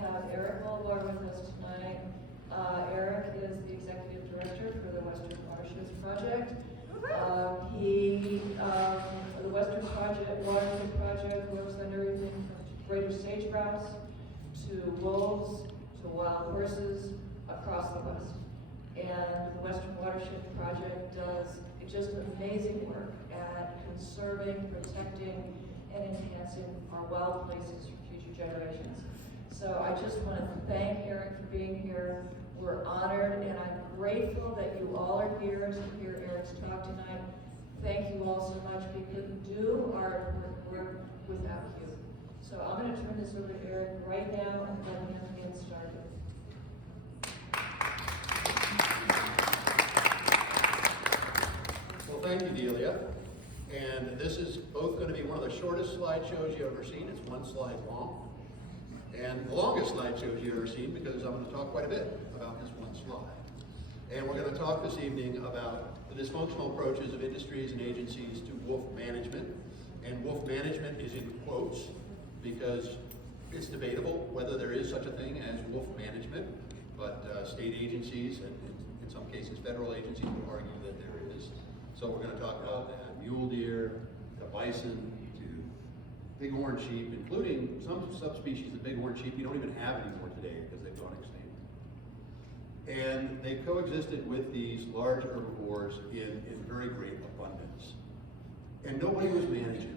have Eric Baldwin with us tonight. Eric is the executive director for the Western Watersheds Project. The Western Watershed Project works on everything from greater sage-grouse to wolves to wild horses across the West. And the Western Watershed Project does just amazing work at conserving, protecting, and enhancing our wild places for future generations. So I just want to thank Eric for being here. We're honored, and I'm grateful that you all are here to hear Eric's talk tonight. Thank you all so much. We couldn't do our work without you. So I'm going to turn this over to Eric right now and let him get started. Well, thank you, Delia. And this is both going to be one of the shortest slideshows you've ever seen. It's one slide long. And the longest slideshows you've ever seen, because I'm going to talk quite a bit about this one slide. And we're going to talk this evening about the dysfunctional approaches of industries and agencies to wolf management. And wolf management is in quotes because it's debatable whether there is such a thing as wolf management, but state agencies and in some cases federal agencies would argue that there is. So we're going to talk about that mule deer, to bison, to bighorn sheep, including some subspecies of bighorn sheep you don't even have anymore today because they've gone extinct. And they coexisted with these large herbivores in very great abundance. And nobody was managing.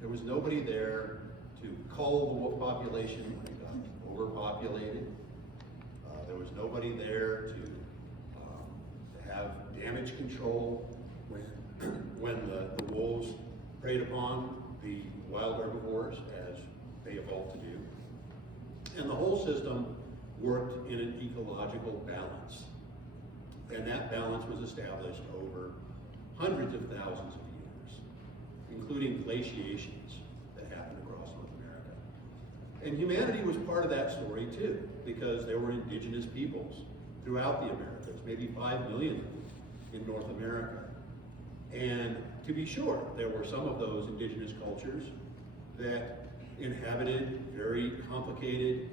There was nobody there to cull the wolf population when it got overpopulated. There was nobody there to have damage control when the wolves preyed upon the wild herbivores as they evolved to do. And the whole system worked in an ecological balance. And that balance was established over hundreds of thousands of years, including glaciations that happened across North America. And humanity was part of that story too, because there were indigenous peoples throughout the Americas, maybe 5 million in North America. And to be sure, there were some of those indigenous cultures that inhabited very complicated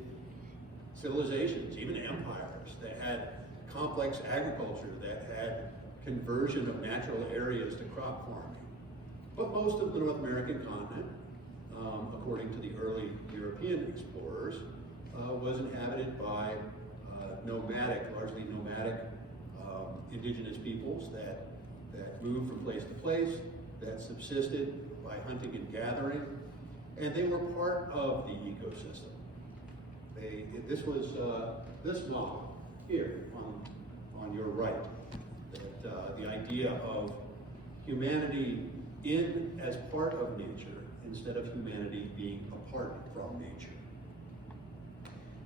civilizations, even empires, that had complex agriculture, that had conversion of natural areas to crop farming. But most of the North American continent, according to the early European explorers, was inhabited by largely nomadic indigenous peoples that moved from place to place, that subsisted by hunting and gathering, and they were part of the ecosystem. This was this model here on your right, that the idea of humanity as part of nature instead of humanity being apart from nature.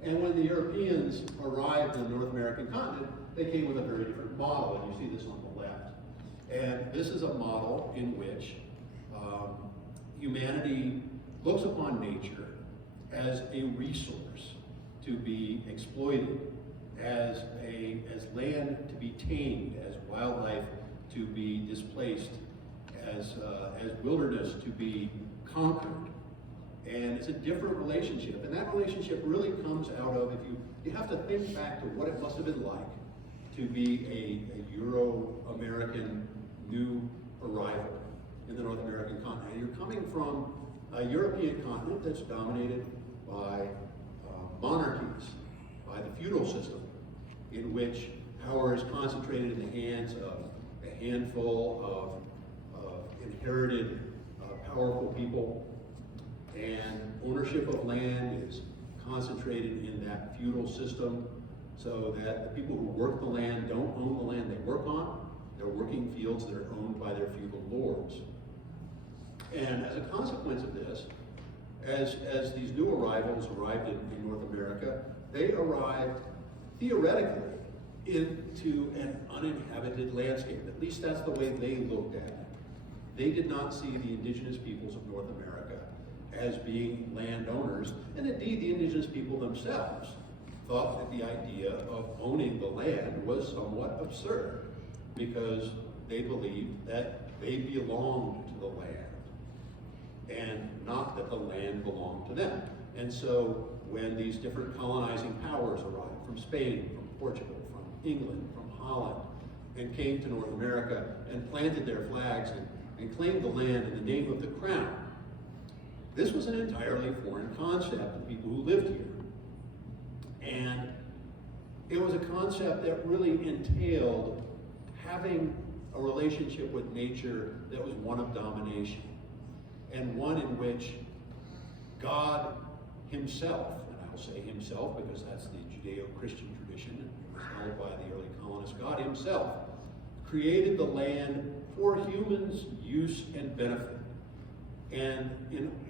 And when the Europeans arrived in the North American continent, they came with a very different model, and you see this on the left. And this is a model in which humanity looks upon nature as a resource to be exploited, as land to be tamed, as wildlife to be displaced, as wilderness to be conquered. And it's a different relationship, and that relationship really comes out of, you have to think back to what it must have been like to be a Euro-American new arrival in the North American continent. And you're coming from a European continent that's dominated by monarchies, by the feudal system, in which power is concentrated in the hands of a handful of inherited powerful people, and ownership of land is concentrated in that feudal system, so that the people who work the land don't own the land they work on. They're working fields that are owned by their feudal lords. And as a consequence of this, as these new arrivals arrived in North America, they arrived theoretically into an uninhabited landscape. At least that's the way they looked at it. They did not see the indigenous peoples of North America as being landowners, and indeed the indigenous people themselves thought that the idea of owning the land was somewhat absurd, because they believed that they belonged to the land and not that the land belonged to them. And so when these different colonizing powers arrived from Spain, from Portugal, from England, from Holland, and came to North America and planted their flags and claimed the land in the name of the crown, this was an entirely foreign concept to people who lived here. And it was a concept that really entailed having a relationship with nature that was one of domination, and one in which God himself, and I'll say himself because that's the Judeo-Christian tradition, it was held by the early colonists, God himself created the land for humans' use and benefit. And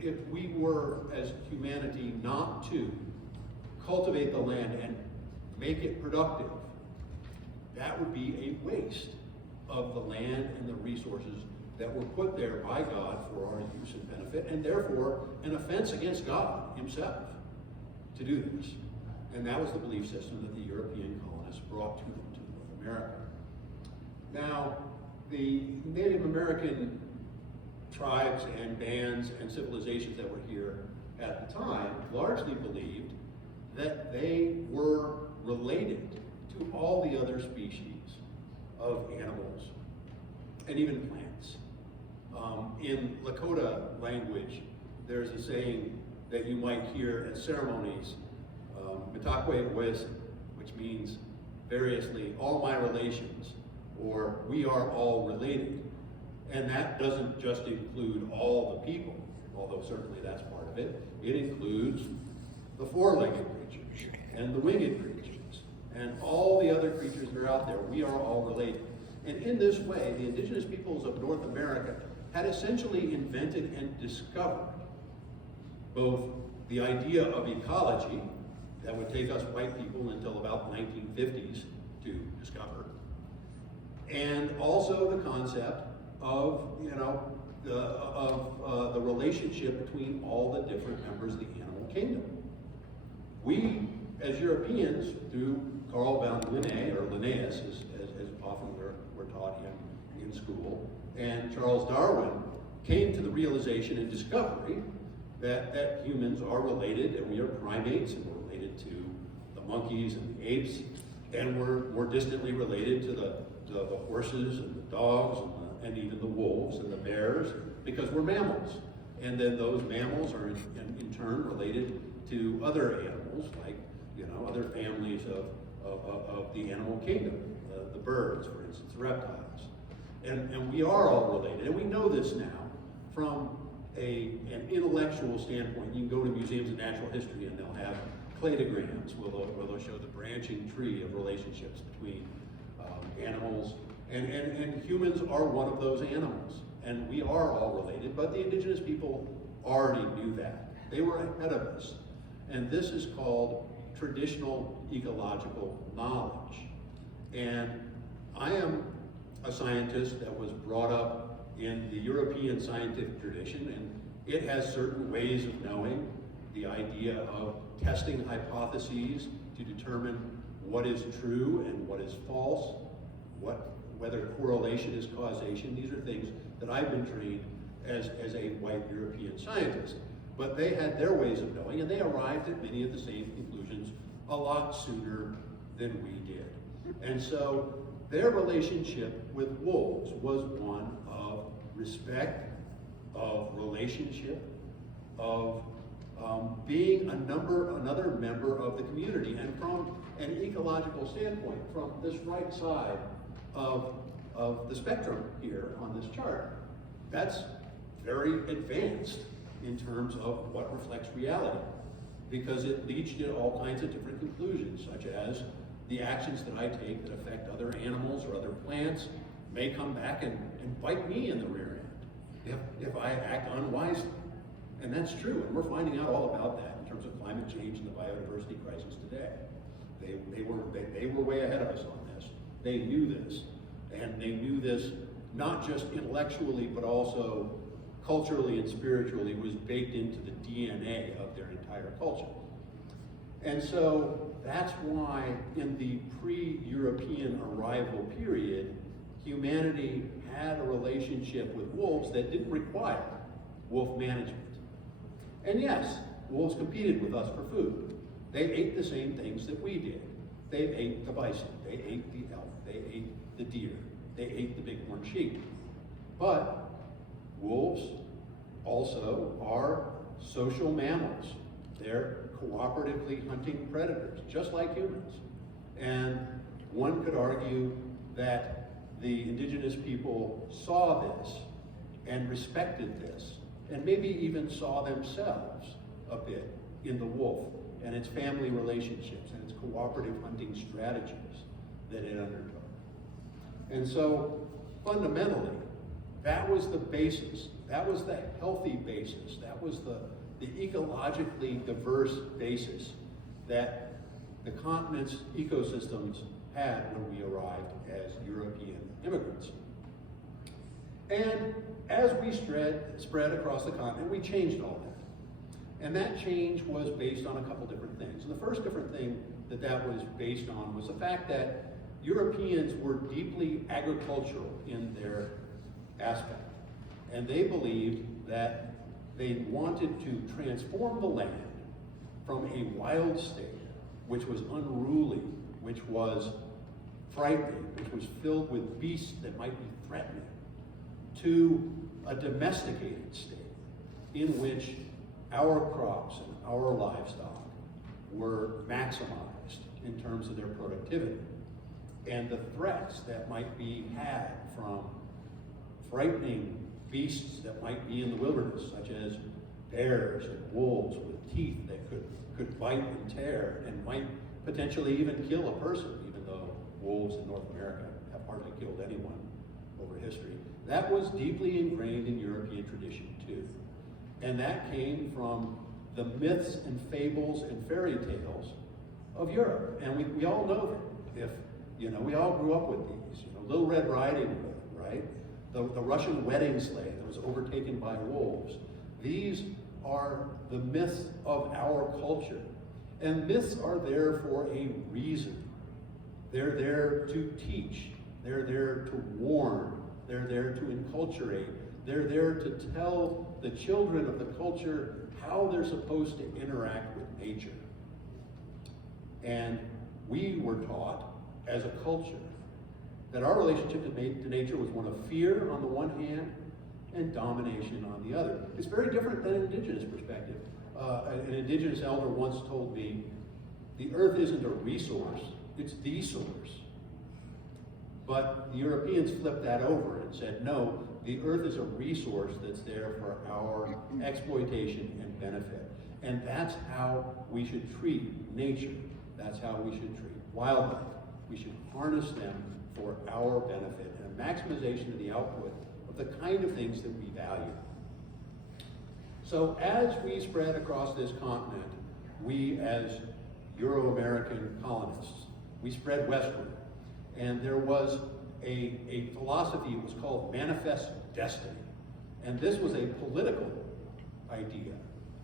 if we were, as humanity, not to cultivate the land and make it productive, that would be a waste of the land and the resources that were put there by God for our use and benefit, and therefore an offense against God himself to do this. And that was the belief system that the European colonists brought to them, to North America. Now, the Native American tribes and bands and civilizations that were here at the time largely believed that they were related to all the other species of animals and even plants. In Lakota language, there's a saying that you might hear at ceremonies, Mitakwe Wes, which means variously, all my relations, or we are all related. And that doesn't just include all the people, although certainly that's part of it. It includes the four-legged creatures and the winged creatures and all the other creatures that are out there. We are all related. And in this way, the indigenous peoples of North America had essentially invented and discovered both the idea of ecology that would take us white people until about the 1950s to discover, and also the concept of, the relationship between all the different members of the animal kingdom. We, as Europeans, through Carl von Linné, or Linnaeus, as often we're taught him in school, and Charles Darwin, came to the realization and discovery that humans are related, and we are primates, and we're related to the monkeys and the apes, and we're more distantly related to the horses and the dogs and even the wolves and the bears, because we're mammals. And then those mammals are in turn related to other animals, like other families of the animal kingdom, the birds, for instance, the reptiles. And we are all related, and we know this now from an intellectual standpoint. You can go to museums of natural history and they'll have cladograms where they'll show the branching tree of relationships between animals, and humans are one of those animals, and we are all related, but the indigenous people already knew that. They were ahead of us, and this is called traditional ecological knowledge. And I am a scientist that was brought up in the European scientific tradition, and it has certain ways of knowing, the idea of testing hypotheses to determine what is true and what is false, whether correlation is causation. These are things that I've been trained as a white European scientist. But they had their ways of knowing, and they arrived at many of the same conclusions a lot sooner than we did. And so their relationship with wolves was one of respect, of relationship, of being another member of the community. And from an ecological standpoint, from this right side of the spectrum here on this chart, that's very advanced in terms of what reflects reality, because it leads you to all kinds of different conclusions, such as the actions that I take that affect other animals or other plants may come back and bite me in the rear end if I act unwisely. And that's true, and we're finding out all about that in terms of climate change and the biodiversity crisis today. They were way ahead of us on this. They knew this, and they knew this not just intellectually, but also culturally and spiritually. It was baked into the DNA of their entire culture. And so that's why in the pre-European arrival period, humanity had a relationship with wolves that didn't require wolf management. And yes, wolves competed with us for food. They ate the same things that we did. They ate the bison, they ate the elk, they ate the deer, they ate the bighorn sheep. But wolves also are social mammals. They're cooperatively hunting predators, just like humans. And one could argue that the indigenous people saw this and respected this, and maybe even saw themselves a bit in the wolf and its family relationships and its cooperative hunting strategies that it undertook. And so, fundamentally, that was the basis. That was the healthy basis. That was the ecologically diverse basis that the continent's ecosystems had when we arrived as European immigrants. And as we spread across the continent, we changed all that. And that change was based on a couple different things. And the first different thing that was based on was the fact that Europeans were deeply agricultural in their aspect. And they believed that they wanted to transform the land from a wild state, which was unruly, which was frightening, which was filled with beasts that might be threatening, to a domesticated state in which our crops and our livestock were maximized in terms of their productivity. And the threats that might be had from frightening beasts that might be in the wilderness, such as bears and wolves with teeth that could bite and tear and might potentially even kill a person, even though wolves in North America have hardly killed anyone over history. That was deeply ingrained in European tradition too. And that came from the myths and fables and fairy tales of Europe. And we all know them. We all grew up with these. Little Red Riding Hood, right? The Russian wedding sleigh that was overtaken by wolves. These are the myths of our culture. And myths are there for a reason. They're there to teach. They're there to warn. They're there to enculturate. They're there to tell the children of the culture how they're supposed to interact with nature. And we were taught as a culture that our relationship to nature was one of fear on the one hand and domination on the other. It's very different than an indigenous perspective. An indigenous elder once told me, the earth isn't a resource, it's the source. But the Europeans flipped that over and said, no, the earth is a resource that's there for our exploitation and benefit. And that's how we should treat nature. That's how we should treat wildlife. We should harness them for our benefit and a maximization of the output of the kind of things that we value. So as we spread across this continent, we as Euro-American colonists, we spread westward. And there was a philosophy, it was called manifest destiny. And this was a political idea.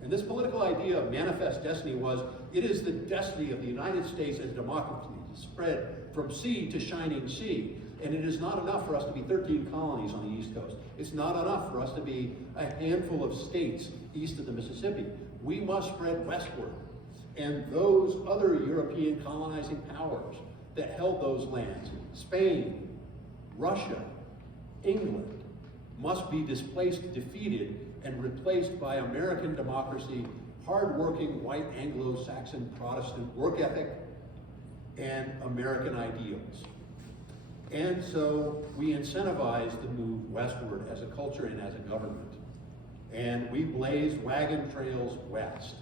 And this political idea of manifest destiny was, it is the destiny of the United States as a democracy to spread from sea to shining sea. And it is not enough for us to be 13 colonies on the East Coast. It's not enough for us to be a handful of states east of the Mississippi. We must spread westward. And those other European colonizing powers that held those lands, Spain, Russia, England, must be displaced, defeated, and replaced by American democracy, hard-working white Anglo-Saxon Protestant work ethic, and American ideals. And so we incentivized the move westward as a culture and as a government. And we blazed wagon trails west,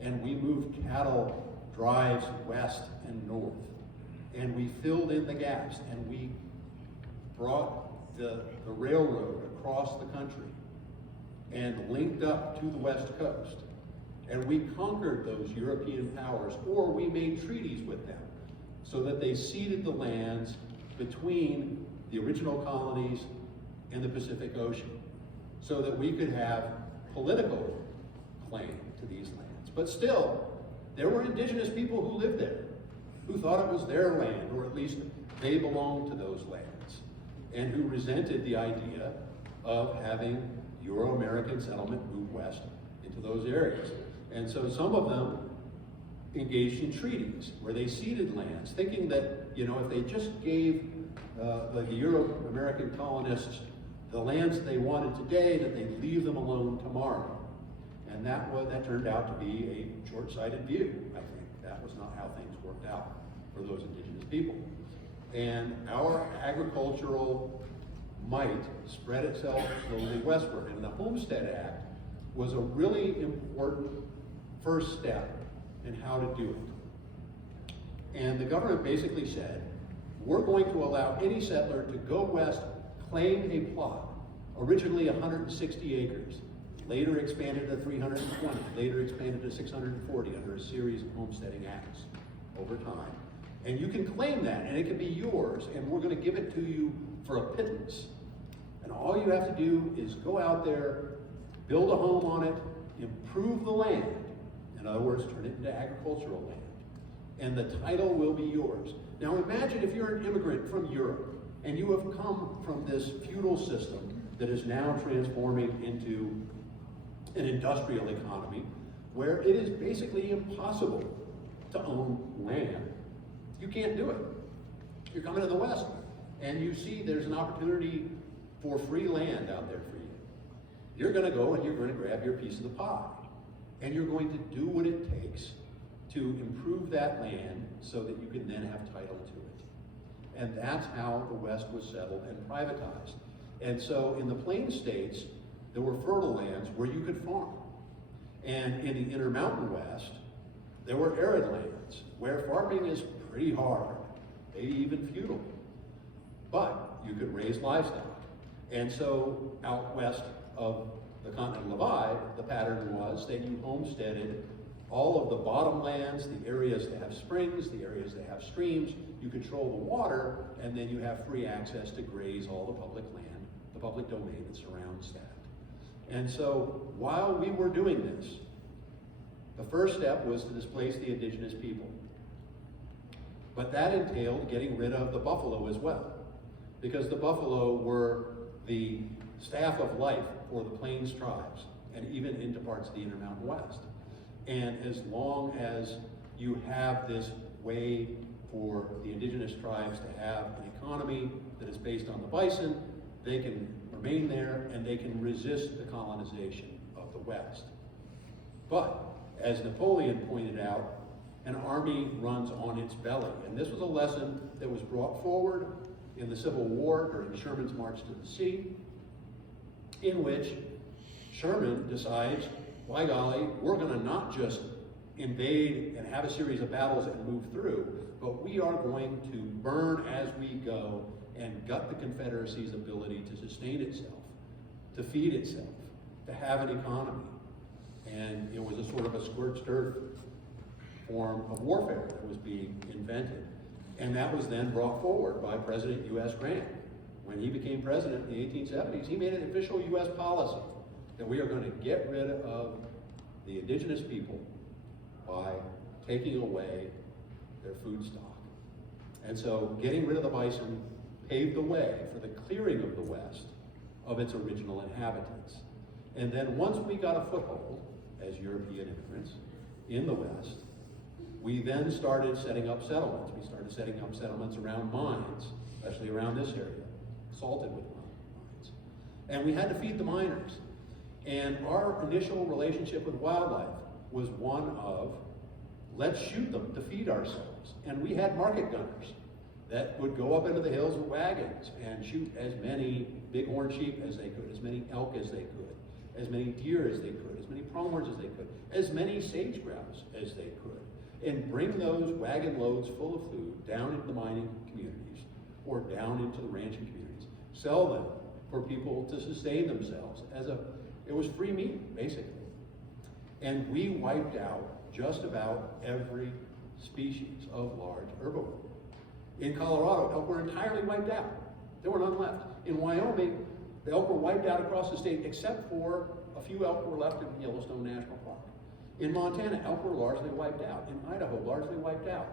and we moved cattle drives west and north. And we filled in the gaps, and we brought the railroad across the country and linked up to the West Coast. And we conquered those European powers, or we made treaties with them so that they ceded the lands between the original colonies and the Pacific Ocean so that we could have political claim to these lands. But still, there were indigenous people who lived there, who thought it was their land, or at least they belonged to those lands, and who resented the idea of having Euro-American settlement move west into those areas. And so some of them engaged in treaties where they ceded lands, thinking that, you know, if they just gave like the Euro-American colonists the lands that they wanted today, that they'd leave them alone tomorrow. And that turned out to be a short-sighted view, I think. That was not how things worked out for those indigenous people. And our agricultural might spread itself slowly westward. And the Homestead Act was a really important first step in how to do it. And the government basically said, we're going to allow any settler to go west, claim a plot, originally 160 acres, later expanded to 320, later expanded to 640 under a series of homesteading acts over time. And you can claim that, and it can be yours, and we're going to give it to you for a pittance. And all you have to do is go out there, build a home on it, improve the land, in other words, turn it into agricultural land, and the title will be yours. Now imagine if you're an immigrant from Europe, and you have come from this feudal system that is now transforming into an industrial economy, where it is basically impossible to own land. You can't do it. You're coming to the West, and you see there's an opportunity for free land out there for you. You're going to go and you're going to grab your piece of the pie, and you're going to do what it takes to improve that land so that you can then have title to it. And that's how the West was settled and privatized. And so in the Plains states, there were fertile lands where you could farm. And in the Intermountain West, there were arid lands where farming is pretty hard, maybe even futile. But you could raise livestock. And so out west of the Continental Divide, the pattern was that you homesteaded all of the bottomlands, the areas that have springs, the areas that have streams. You control the water, and then you have free access to graze all the public land, the public domain that surrounds that. And so while we were doing this, the first step was to displace the indigenous people. But that entailed getting rid of the buffalo as well, because the buffalo were the staff of life for the Plains tribes, and even into parts of the Intermountain West. And as long as you have this way for the indigenous tribes to have an economy that is based on the bison, they can remain there and they can resist the colonization of the West. But, as Napoleon pointed out, an army runs on its belly. And this was a lesson that was brought forward in the Civil War during Sherman's March to the Sea, in which Sherman decides, by golly, we're going to not just invade and have a series of battles and move through, but we are going to burn as we go and gut the Confederacy's ability to sustain itself, to feed itself, to have an economy. And it was a sort of a scorched earth form of warfare that was being invented. And that was then brought forward by President U.S. Grant. When he became president in the 1870s, he made an official U.S. policy that we are going to get rid of the indigenous people by taking away their food stock. And so getting rid of the bison paved the way for the clearing of the West of its original inhabitants. And then once we got a foothold as European immigrants in the West, we then started setting up settlements. We started setting up settlements around mines, especially around this area, salted with mines. And we had to feed the miners. And our initial relationship with wildlife was one of, let's shoot them to feed ourselves. And we had market gunners that would go up into the hills with wagons and shoot as many bighorn sheep as they could, as many elk as they could, as many deer as they could, as many pronghorns as they could, as many sage grouse as they could, and bring those wagon loads full of food down into the mining communities or down into the ranching communities, sell them for people to sustain themselves it was free meat, basically. And we wiped out just about every species of large herbivore. In Colorado, elk were entirely wiped out. There were none left. In Wyoming, the elk were wiped out across the state, except for a few elk were left in Yellowstone National Park. In Montana, elk were largely wiped out. In Idaho, largely wiped out.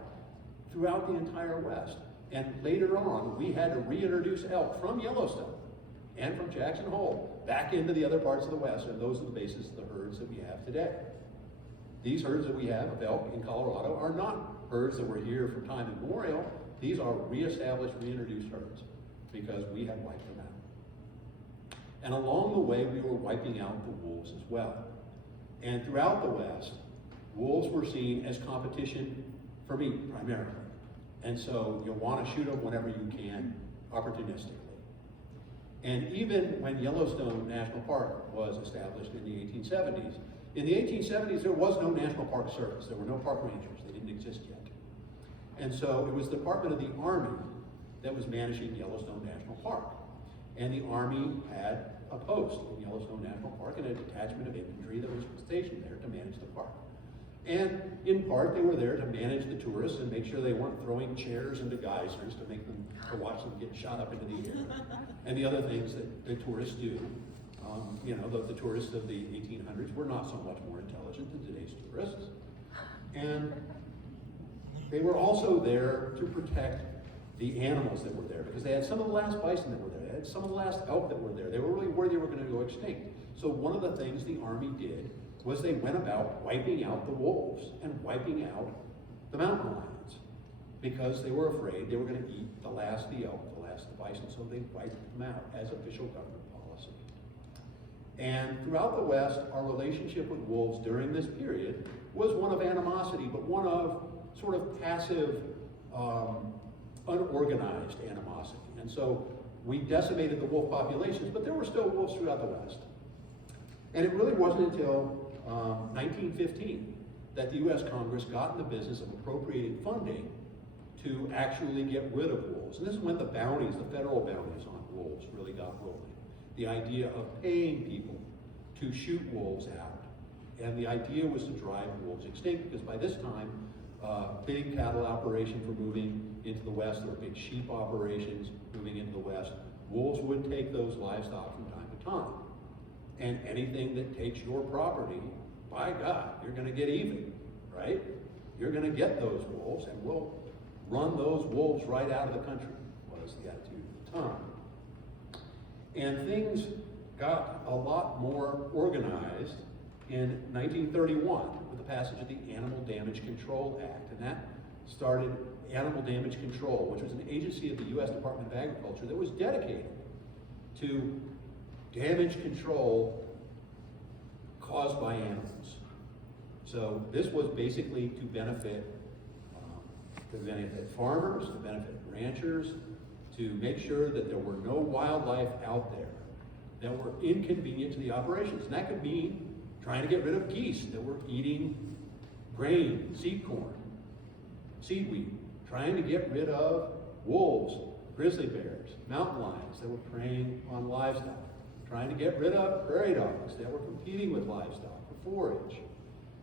Throughout the entire West. And later on, we had to reintroduce elk from Yellowstone and from Jackson Hole back into the other parts of the West, and those are the basis of the herds that we have today. These herds that we have of elk in Colorado are not herds that were here from time immemorial. These are reestablished, reintroduced herds because we have wiped them out. And along the way, we were wiping out the wolves as well. And throughout the West, wolves were seen as competition for meat primarily. And so you want to shoot them whenever you can, opportunistically. And even when Yellowstone National Park was established in the 1870s, in the 1870s there was no National Park Service. There were no park rangers. They didn't exist yet. And so it was the Department of the Army that was managing Yellowstone National Park. And the Army had a post in Yellowstone National Park and a detachment of infantry that was stationed there to manage the park. And in part, they were there to manage the tourists and make sure they weren't throwing chairs into geysers to watch them get shot up into the air. And the other things that the tourists do. The tourists of the 1800s were not so much more intelligent than today's tourists. And they were also there to protect the animals that were there, because they had some of the last bison that were there. They had some of the last elk that were there. They were really worried they were going to go extinct. So one of the things the Army did was they went about wiping out the wolves and wiping out the mountain lions, because they were afraid they were going to eat the last of the elk, the last of the bison, so they wiped them out as official government policy. And throughout the West, our relationship with wolves during this period was one of animosity, but one of sort of passive, unorganized animosity. And so we decimated the wolf populations, but there were still wolves throughout the West. And it really wasn't until 1915 that the U.S. Congress got in the business of appropriating funding to actually get rid of wolves. And this is when the bounties, the federal bounties on wolves really got rolling. The idea of paying people to shoot wolves out. And the idea was to drive wolves extinct, because by this time, big cattle operation for moving into the West, there were big sheep operations moving into the West. Wolves would take those livestock from time to time. And anything that takes your property, by God, you're going to get even, right? You're going to get those wolves, and we'll run those wolves right out of the country, was the attitude at the time. And things got a lot more organized in 1931 with the passage of the Animal Damage Control Act. And that started Animal Damage Control, which was an agency of the U.S. Department of Agriculture that was dedicated to damage control caused by animals. So this was basically to benefit farmers, to benefit ranchers, to make sure that there were no wildlife out there that were inconvenient to the operations. And that could mean trying to get rid of geese that were eating grain, seed corn, seaweed, trying to get rid of wolves, grizzly bears, mountain lions that were preying on livestock, trying to get rid of prairie dogs that were competing with livestock for forage.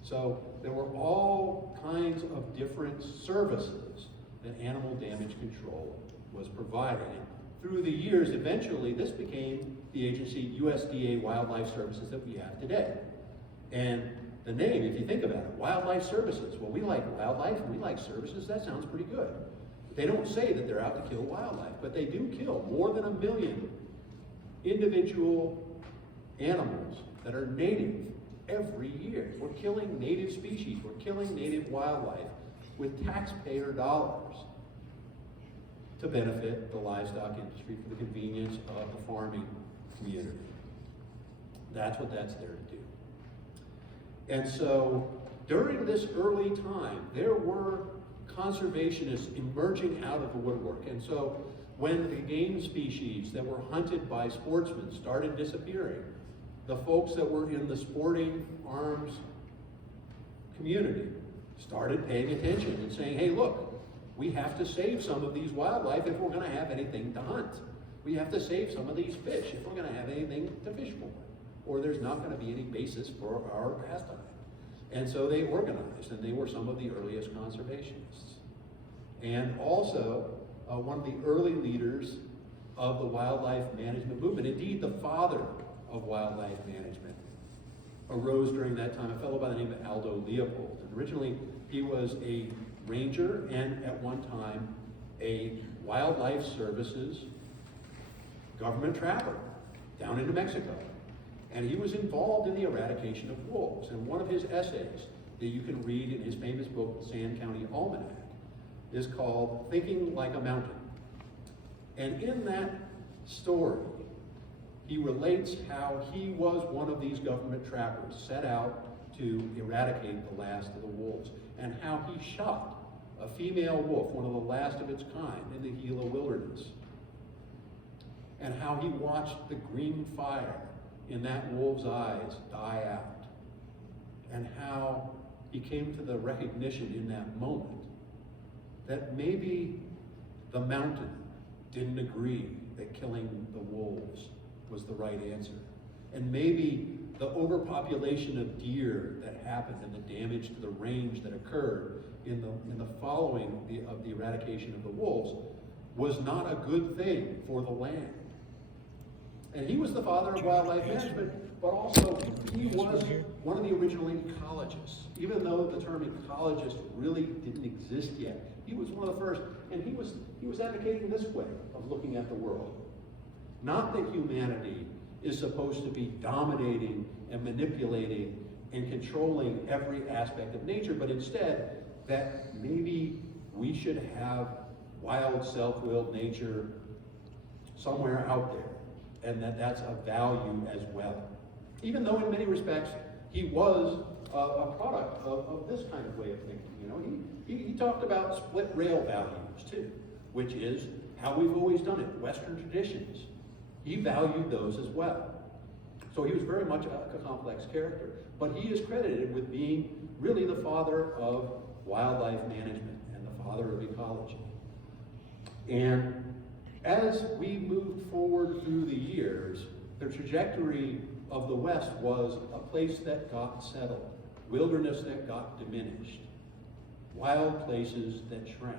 So there were all kinds of different services that animal damage control was providing. And through the years, eventually, this became the agency USDA Wildlife Services that we have today. And the name, if you think about it, Wildlife Services, well, we like wildlife and we like services, that sounds pretty good. They don't say that they're out to kill wildlife, but they do kill more than 1 million individual animals that are native every year. We're killing native species, we're killing native wildlife with taxpayer dollars to benefit the livestock industry for the convenience of the farming community. That's what that's there to do. And so during this early time, there were conservationists emerging out of the woodwork. And so when the game species that were hunted by sportsmen started disappearing, the folks that were in the sporting arms community started paying attention and saying, hey, look, we have to save some of these wildlife if we're going to have anything to hunt. We have to save some of these fish if we're going to have anything to fish for, or there's not going to be any basis for our pastime. And so they organized, and they were some of the earliest conservationists. And also, one of the early leaders of the wildlife management movement, indeed the father of wildlife management, arose during that time, a fellow by the name of Aldo Leopold. And originally, he was a ranger and at one time a wildlife services government trapper down into Mexico. And he was involved in the eradication of wolves. And one of his essays that you can read in his famous book, The Sand County Almanac, is called Thinking Like a Mountain. And in that story, he relates how he was one of these government trappers set out to eradicate the last of the wolves, and how he shot a female wolf, one of the last of its kind, in the Gila wilderness, and how he watched the green fire in that wolf's eyes die out, and how he came to the recognition in that moment that maybe the mountain didn't agree that killing the wolves was the right answer. And maybe the overpopulation of deer that happened and the damage to the range that occurred in the following of the eradication of the wolves was not a good thing for the land. And he was the father of wildlife management, but also he was one of the original ecologists. Even though the term ecologist really didn't exist yet, he was one of the first, and he was advocating this way of looking at the world. Not that humanity is supposed to be dominating and manipulating and controlling every aspect of nature, but instead that maybe we should have wild, self-willed nature somewhere out there, and that's a value as well. Even though in many respects he was a product of this kind of way of thinking. You know, he talked about split rail values too, which is how we've always done it, Western traditions. He valued those as well. So he was very much a complex character, but he is credited with being really the father of wildlife management and the father of ecology. And as we moved forward through the years, the trajectory of the West was a place that got settled, wilderness that got diminished, wild places that shrank.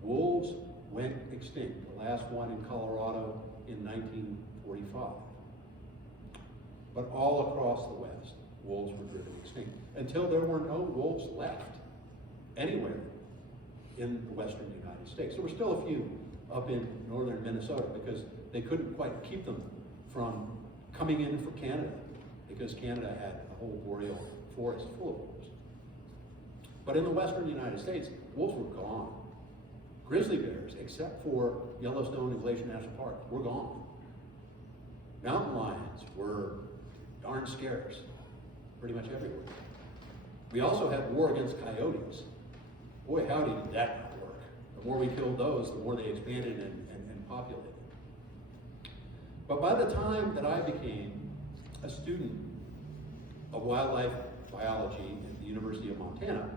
Wolves went extinct, the last one in Colorado in 1945. But all across the West, wolves were driven extinct until there were no wolves left anywhere in the western United States. There were still a few up in northern Minnesota because they couldn't quite keep them from coming in from Canada, because Canada had a whole boreal forest full of wolves. But in the western United States, wolves were gone. Grizzly bears, except for Yellowstone and Glacier National Park, were gone. Mountain lions were darn scarce, pretty much everywhere. We also had war against coyotes. Boy, howdy did that not work. The more we killed those, the more they expanded and populated. But by the time that I became a student of wildlife biology at the University of Montana,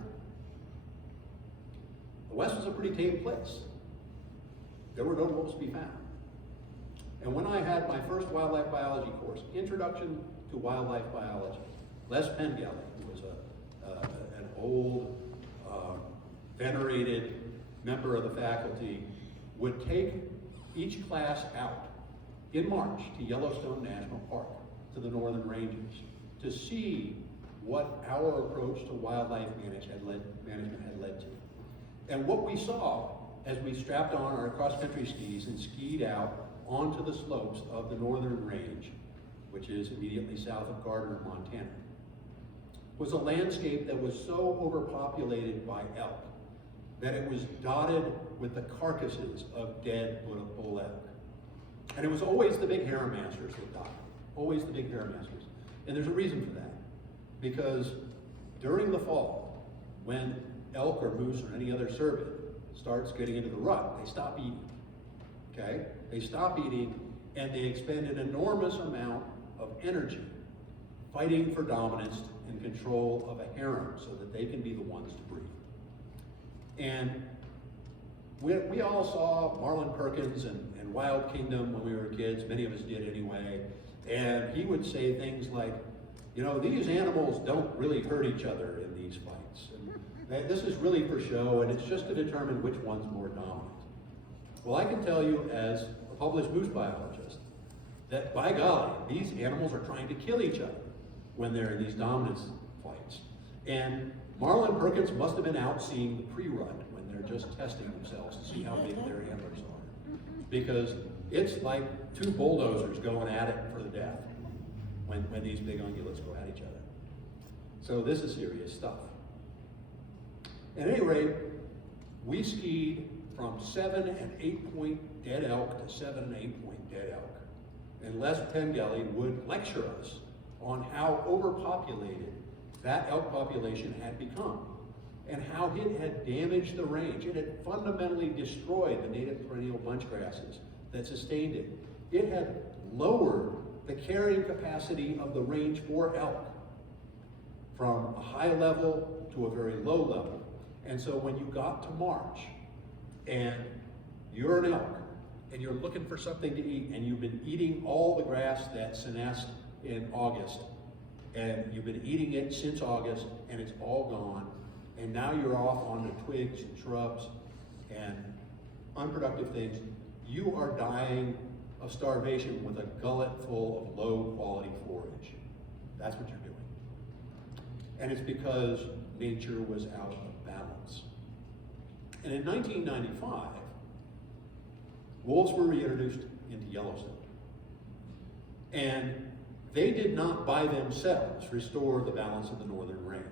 the West was a pretty tame place. There were no wolves to be found. And when I had my first wildlife biology course, Introduction to Wildlife Biology, Les Pengelly, who was an old, venerated member of the faculty, would take each class out in March to Yellowstone National Park, to the northern ranges, to see what our approach to wildlife management had led to. And what we saw as we strapped on our cross-country skis and skied out onto the slopes of the northern range, which is immediately south of Gardner, Montana, was a landscape that was so overpopulated by elk that it was dotted with the carcasses of dead bull elk. And it was always the big haremasters that died, always the big haremasters. And there's a reason for that, because during the fall, when elk or moose or any other cervid starts getting into the rut, they stop eating, okay? They stop eating and they expend an enormous amount of energy fighting for dominance and control of a harem so that they can be the ones to breed. And we all saw Marlin Perkins and Wild Kingdom when we were kids, many of us did anyway, and he would say things like, you know, these animals don't really hurt each other in these fights. And this is really for show, and it's just to determine which one's more dominant. Well, I can tell you as a published moose biologist that, by golly, these animals are trying to kill each other when they're in these dominance fights. And Marlin Perkins must have been out seeing the pre-rut when they're just testing themselves to see how big their antlers are. Because it's like two bulldozers going at it for the death when these big ungulates go at each other. So this is serious stuff. At any rate, we skied from 7 and 8 point dead elk to 7 and 8 point dead elk. And Les Pengelly would lecture us on how overpopulated that elk population had become and how it had damaged the range. It had fundamentally destroyed the native perennial bunch grasses that sustained it. It had lowered the carrying capacity of the range for elk from a high level to a very low level. And so when you got to March and you're an elk and you're looking for something to eat and you've been eating all the grass that senesced in August, and you've been eating it since August and it's all gone, and now you're off on the twigs and shrubs and unproductive things, you are dying of starvation with a gullet full of low quality forage. That's what you're doing. And it's because nature was out of balance. And in 1995, wolves were reintroduced into Yellowstone. And they did not by themselves restore the balance of the northern range.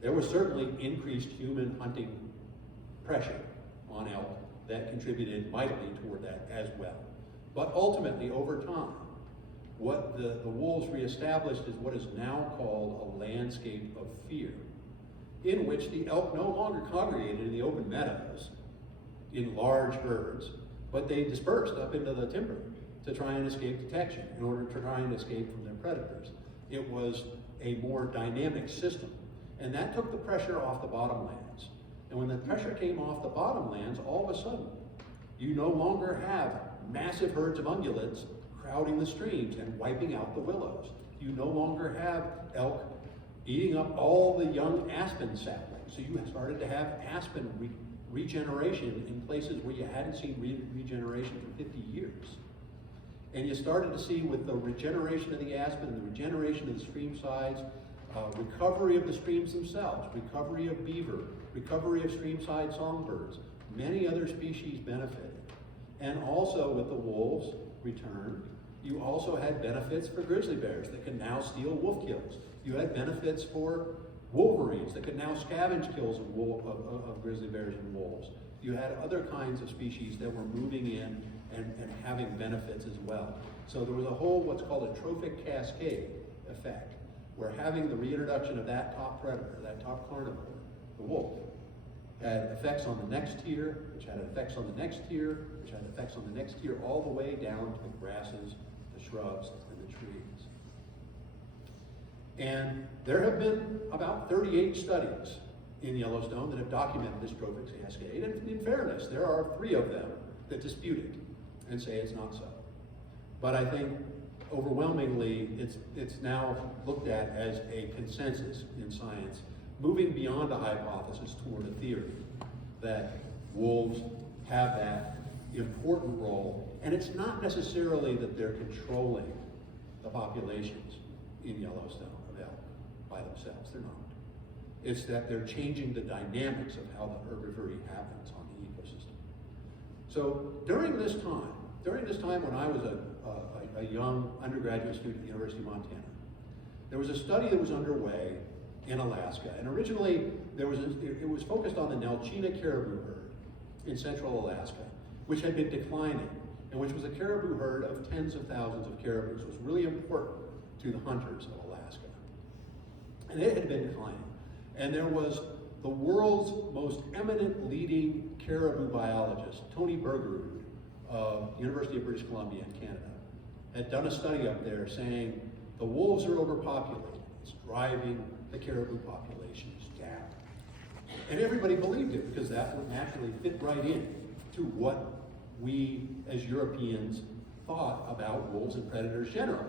There was certainly increased human hunting pressure on elk that contributed mightily toward that as well. But ultimately, over time, what the wolves reestablished is what is now called a landscape of fear, in which the elk no longer congregated in the open meadows in large herds, but they dispersed up into the timber to try and escape detection in order to try and escape from their predators. It was a more dynamic system, and that took the pressure off the bottomlands. And when the pressure came off the bottomlands, all of a sudden, you no longer have massive herds of ungulates crowding the streams and wiping out the willows. You no longer have elk eating up all the young aspen saplings. So you started to have aspen regeneration in places where you hadn't seen regeneration for 50 years. And you started to see, with the regeneration of the aspen and the regeneration of the stream sides, recovery of the streams themselves, recovery of beaver, recovery of streamside songbirds. Many other species benefited. And also with the wolves' return, you also had benefits for grizzly bears that can now steal wolf kills. You had benefits for wolverines that could now scavenge kills of grizzly bears and wolves. You had other kinds of species that were moving in and having benefits as well. So there was a whole what's called a trophic cascade effect, where having the reintroduction of that top predator, that top carnivore, the wolf, had effects on the next tier, which had effects on the next tier, which had effects on the next tier, all the way down to the grasses, the shrubs, and the trees. And there have been about 38 studies in Yellowstone that have documented this trophic cascade, and in fairness, there are 3 of them that dispute it and say it's not so. But I think overwhelmingly it's now looked at as a consensus in science, moving beyond a hypothesis toward a theory that wolves have that important role. And it's not necessarily that they're controlling the populations in Yellowstone of elk by themselves. They're not. It's that they're changing the dynamics of how the herbivory happens on the ecosystem. So during this time when I was a young undergraduate student at the University of Montana, there was a study that was underway in Alaska, and originally it was focused on the Nelchina caribou herd in central Alaska, which had been declining, and which was a caribou herd of tens of thousands of caribou. So it was really important to the hunters of Alaska. And it had been declining. And there was the world's most eminent leading caribou biologist, Tony Bergerud of University of British Columbia in Canada, had done a study up there saying the wolves are overpopulated. It's driving the caribou populations down. And everybody believed it because that would naturally fit right in to what we as Europeans thought about wolves and predators generally,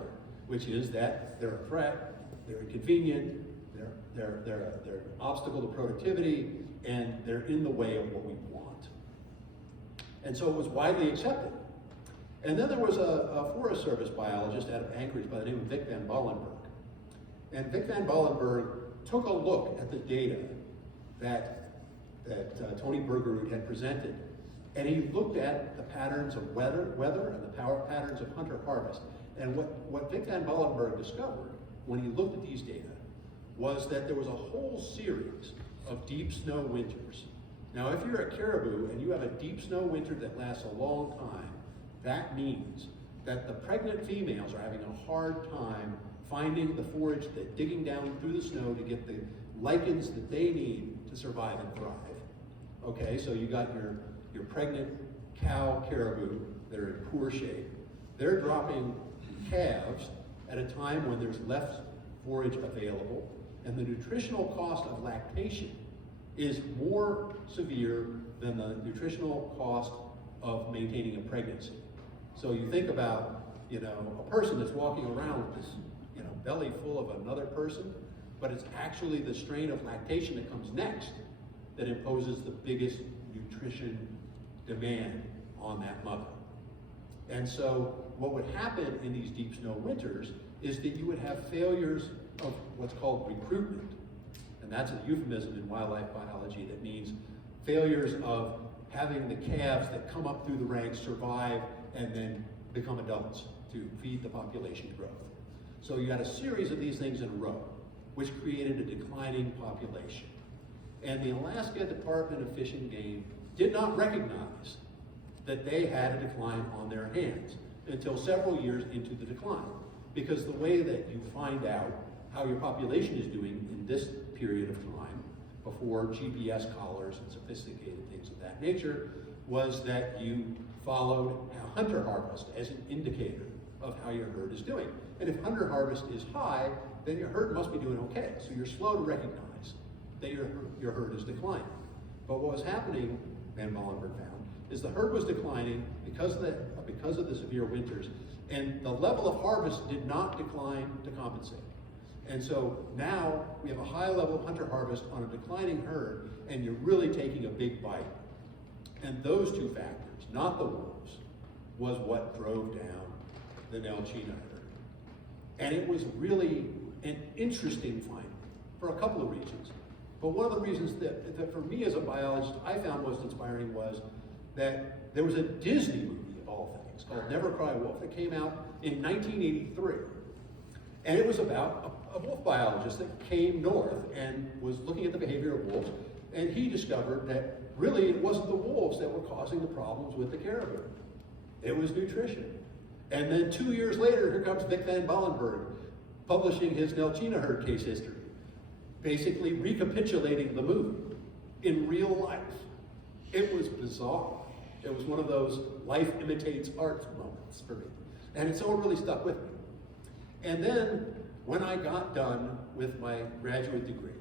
which is that they're a threat, they're inconvenient, they're an obstacle to productivity, and they're in the way of what we want. And so it was widely accepted. And then there was a Forest Service biologist out of Anchorage by the name of Vic Van Ballenberg. And Vic Van Ballenberg took a look at the data that Tony Bergerud had presented. And he looked at the patterns of weather and the patterns of hunter-harvest. And what Vic Van Ballenberg discovered when he looked at these data was that there was a whole series of deep snow winters. Now, if you're a caribou and you have a deep snow winter that lasts a long time, that means that the pregnant females are having a hard time finding the forage, digging down through the snow to get the lichens that they need to survive and thrive. Okay, so you got your pregnant cow caribou that are in poor shape. They're dropping calves at a time when there's less forage available, and the nutritional cost of lactation is more severe than the nutritional cost of maintaining a pregnancy. So you think about, a person that's walking around with this, belly full of another person, but it's actually the strain of lactation that comes next that imposes the biggest nutrition demand on that mother. And so what would happen in these deep snow winters is that you would have failures of what's called recruitment. And that's a euphemism in wildlife biology that means failures of having the calves that come up through the ranks survive and then become adults to feed the population growth. So you had a series of these things in a row, which created a declining population. And the Alaska Department of Fish and Game did not recognize that they had a decline on their hands until several years into the decline. Because the way that you find out how your population is doing in this period of time, before GPS collars and sophisticated things of that nature, was that you followed hunter harvest as an indicator of how your herd is doing. And if hunter harvest is high, then your herd must be doing okay. So you're slow to recognize that your herd is declining. But what was happening, Van Bollenberg found, is the herd was declining because of the severe winters, and the level of harvest did not decline to compensate. And so now we have a high level of hunter harvest on a declining herd, and you're really taking a big bite. And those two factors, not the wolves, was what drove down the Nelchina herd. And it was really an interesting finding for a couple of reasons. But one of the reasons that for me as a biologist I found most inspiring was that there was a Disney movie, of all things, called Never Cry Wolf, that came out in 1983. And it was about a wolf biologist that came north and was looking at the behavior of wolves, and he discovered that really it wasn't the wolves that were causing the problems with the caribou. It was nutrition. And then 2 years later, here comes Vic Van Bollenberg publishing his Nelchina herd case history, basically recapitulating the movie in real life. It was bizarre. It was one of those life imitates art moments for me. And it's all really stuck with me. And then when I got done with my graduate degree,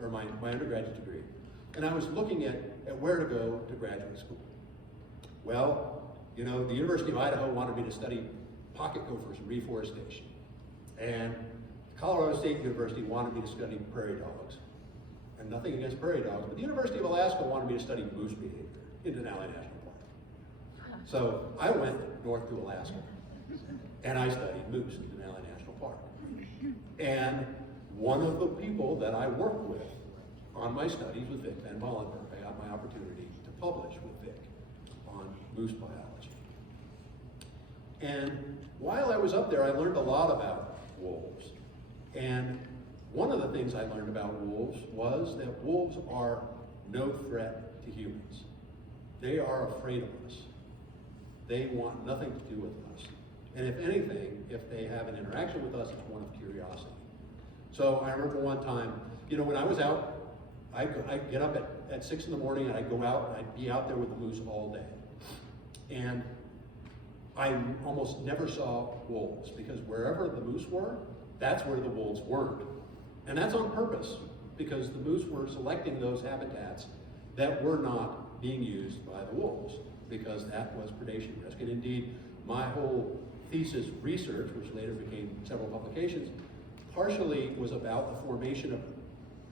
or my undergraduate degree, and I was looking at where to go to graduate school. Well, the University of Idaho wanted me to study pocket gophers and reforestation. And Colorado State University wanted me to study prairie dogs. And nothing against prairie dogs, but the University of Alaska wanted me to study moose behavior in Denali National Park. So I went north to Alaska, and I studied moose in Denali National Park. And one of the people that I worked with on my studies was Vic Van Bollenberg. I got my opportunity to publish with Vic on moose biology. And while I was up there, I learned a lot about wolves. And one of the things I learned about wolves was that wolves are no threat to humans. They are afraid of us. They want nothing to do with us. And if anything, if they have an interaction with us, it's one of curiosity. So I remember one time, when I was out, I'd get up at 6 in the morning and I'd go out and I'd be out there with the moose all day. And I almost never saw wolves because wherever the moose were, that's where the wolves weren't. And that's on purpose because the moose were selecting those habitats that were not being used by the wolves because that was predation risk. And indeed, my whole thesis research, which later became several publications, partially was about the formation of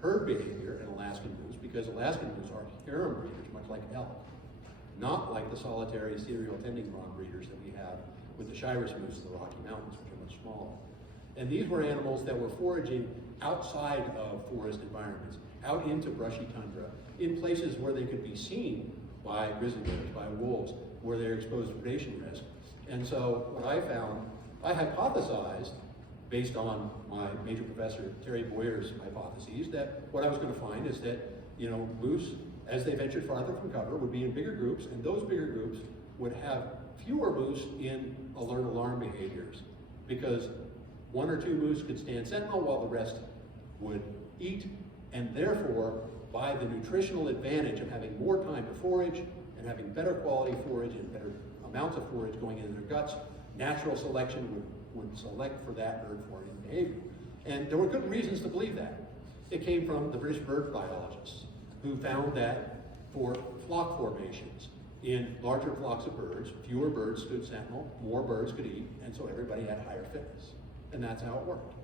herd behavior in Alaskan moose because Alaskan moose are harem breeders, much like elk, not like the solitary serial tending rod breeders that we have with the Shiras moose in the Rocky Mountains, which are much smaller. And these were animals that were foraging outside of forest environments, out into brushy tundra, in places where they could be seen by grizzly bears, by wolves, where they're exposed to predation risk. And so what I found, I hypothesized based on my major professor Terry Boyer's hypotheses, that what I was going to find is that, you know, moose, as they ventured farther from cover, would be in bigger groups, and those bigger groups would have fewer moose in alert alarm behaviors, because 1 or 2 moose could stand sentinel while the rest would eat, and therefore, by the nutritional advantage of having more time to forage and having better quality forage and better amounts of forage going into their guts, natural selection would select for that bird foraging behavior. And there were good reasons to believe that. It came from the British bird biologists, who found that for flock formations, in larger flocks of birds, fewer birds stood sentinel, more birds could eat, and so everybody had higher fitness. And that's how it worked.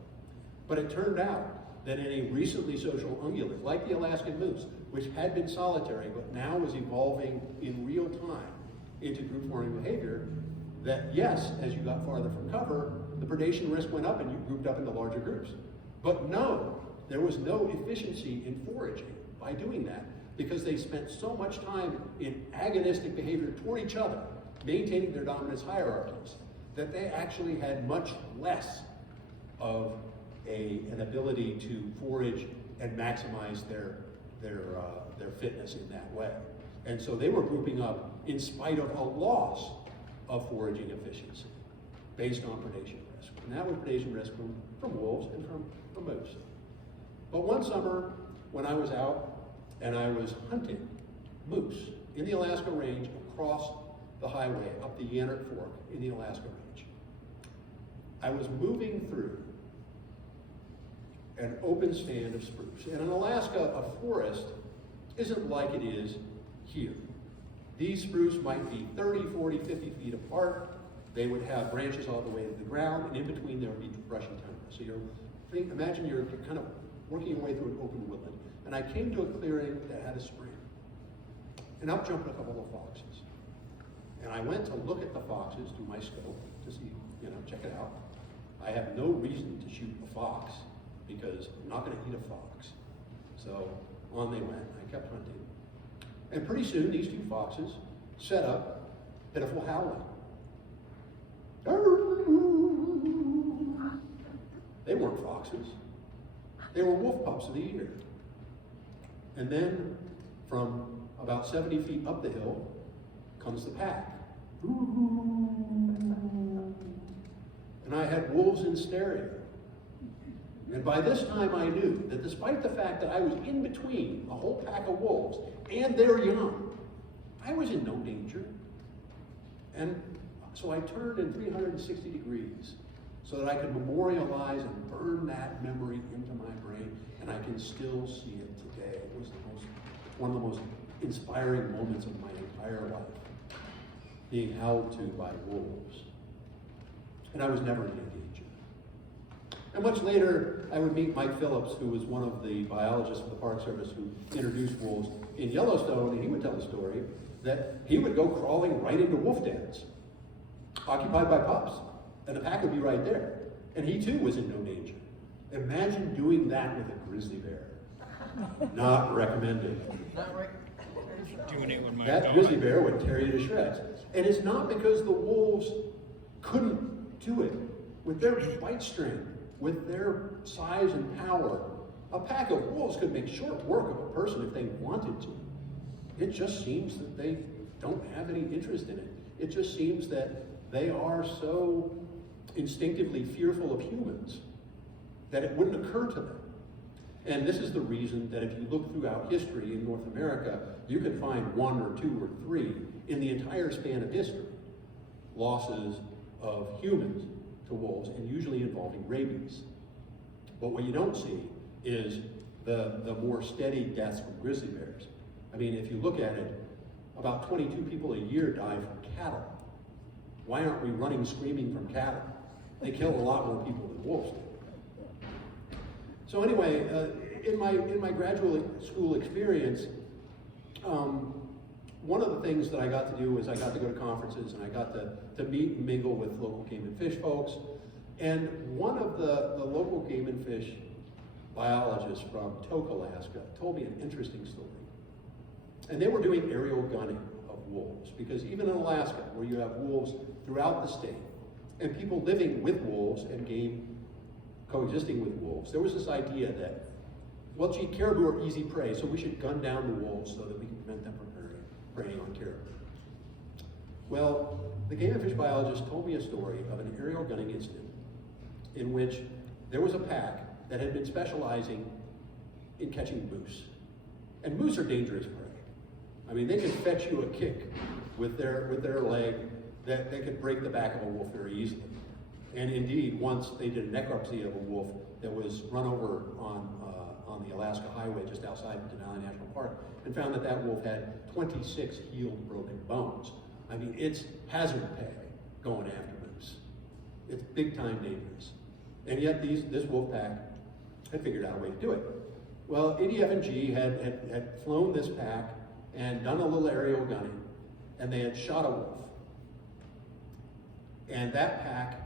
But it turned out that in a recently social ungulate, like the Alaskan moose, which had been solitary but now was evolving in real time into group forming behavior, that yes, as you got farther from cover, the predation risk went up and you grouped up into larger groups. But no, there was no efficiency in foraging by doing that, because they spent so much time in agonistic behavior toward each other, maintaining their dominance hierarchies, that they actually had much less of an ability to forage and maximize their fitness in that way. And so they were grouping up in spite of a loss of foraging efficiency based on predation risk. And that was predation risk from wolves and from moose. But one summer, when I was out and I was hunting moose in the Alaska Range across the highway up the Yannert Fork in the Alaska Range, I was moving through an open stand of spruce. And in Alaska, a forest isn't like it is here. These spruce might be 30, 40, 50 feet apart. They would have branches all the way to the ground, and in between there would be brush and tundra. So imagine you're kind of working your way through an open woodland. And I came to a clearing that had a spring. And up jumped a couple of foxes. And I went to look at the foxes through my scope to see, check it out. I have no reason to shoot a fox because I'm not going to eat a fox. So on they went. I kept hunting. And pretty soon these 2 foxes set up pitiful howling. They weren't foxes. They were wolf pups of the year. And then from about 70 feet up the hill comes the pack. And I had wolves in stereo. And by this time I knew that despite the fact that I was in between a whole pack of wolves and their young, I was in no danger. And so I turned in 360 degrees so that I could memorialize and burn that memory into my brain, and I can still see it today. It was one of the most inspiring moments of my entire life, being held to by wolves. And I was never in danger. And much later, I would meet Mike Phillips, who was one of the biologists of the Park Service who introduced wolves in Yellowstone, and he would tell the story that he would go crawling right into wolf dens, occupied by pups, and the pack would be right there. And he too was in no danger. Imagine doing that with a grizzly bear. Not recommended. Doing it with my That dog. grizzly bear would tear you to shreds. And it's not because the wolves couldn't do it. With their bite strength, with their size and power, a pack of wolves could make short work of a person if they wanted to. It just seems that they don't have any interest in it. It just seems that they are so instinctively fearful of humans that it wouldn't occur to them. And this is the reason that if you look throughout history in North America, you can find 1 or 2 or 3 in the entire span of history, losses of humans to wolves, and usually involving rabies. But what you don't see is the more steady deaths from grizzly bears. I mean, if you look at it, about 22 people a year die from cattle. Why aren't we running screaming from cattle? They kill a lot more people than wolves do. So anyway, in my graduate school experience, one of the things that I got to do was I got to go to conferences and I got to meet and mingle with local game and fish folks. And one of the local game and fish biologists from Tok, Alaska, told me an interesting story. And they were doing aerial gunning of wolves, because even in Alaska, where you have wolves throughout the state, and people living with wolves and game coexisting with wolves, there was this idea that, well, gee, caribou are easy prey, so we should gun down the wolves so that we can prevent them from preying on caribou. Well, the game and fish biologist told me a story of an aerial gunning incident in which there was a pack that had been specializing in catching moose. And moose are dangerous prey. I mean, they can fetch you a kick with their leg that could break the back of a wolf very easily. And indeed, once they did a necropsy of a wolf that was run over on the Alaska Highway just outside of Denali National Park, and found that wolf had 26 healed broken bones. I mean, it's hazard pay going after moose. It's big time dangerous. And yet this wolf pack had figured out a way to do it. Well, ADF&G had flown this pack and done a little aerial gunning, and they had shot a wolf. And that pack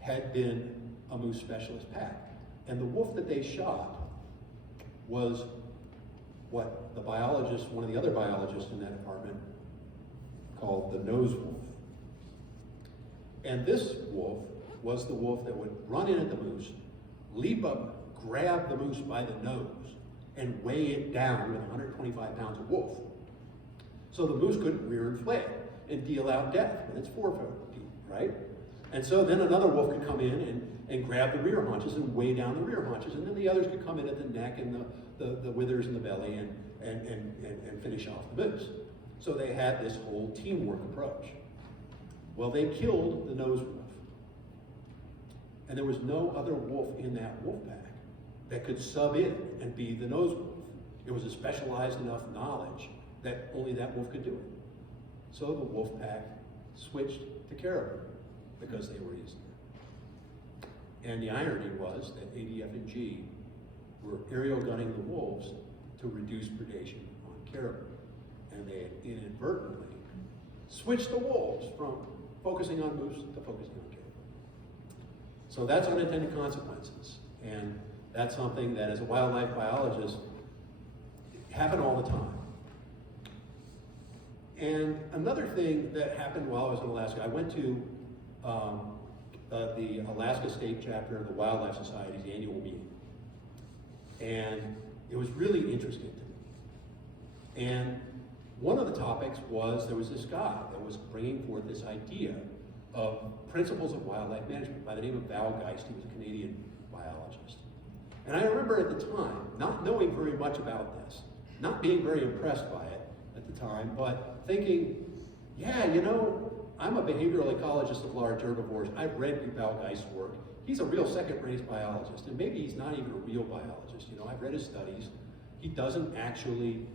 had been a moose specialist pack. And the wolf that they shot was what the biologist, one of the other biologists in that department, called the nose wolf. And this wolf was the wolf that would run in at the moose, leap up, grab the moose by the nose, and weigh it down with 125 pounds of wolf. So the moose couldn't rear and flay and deal out death with its forefeet, right? And so then another wolf could come in and grab the rear haunches and weigh down the rear haunches, and then the others could come in at the neck and the withers and the belly and finish off the moose. So they had this whole teamwork approach. Well, they killed the nose wolf. And there was no other wolf in that wolf pack that could sub in and be the nose wolf. It was a specialized enough knowledge that only that wolf could do it. So the wolf pack switched to caribou because they were easier. And the irony was that ADF&G were aerial gunning the wolves to reduce predation on caribou. And they had inadvertently switched the wolves from focusing on moose to focusing on caribou. So that's unintended consequences. And that's something that as a wildlife biologist happen all the time. And another thing that happened while I was in Alaska, I went to the Alaska State Chapter of the Wildlife Society's annual meeting. And it was really interesting to me. And one of the topics was, there was this guy that was bringing forth this idea of principles of wildlife management by the name of Val Geist. He was a Canadian biologist. And I remember at the time, not knowing very much about this, not being very impressed by it at the time, but thinking, yeah, you know, I'm a behavioral ecologist of large herbivores. I've read Val Geist's work. He's a real second-rate biologist, and maybe he's not even a real biologist. You know, I've read his studies. He doesn't actually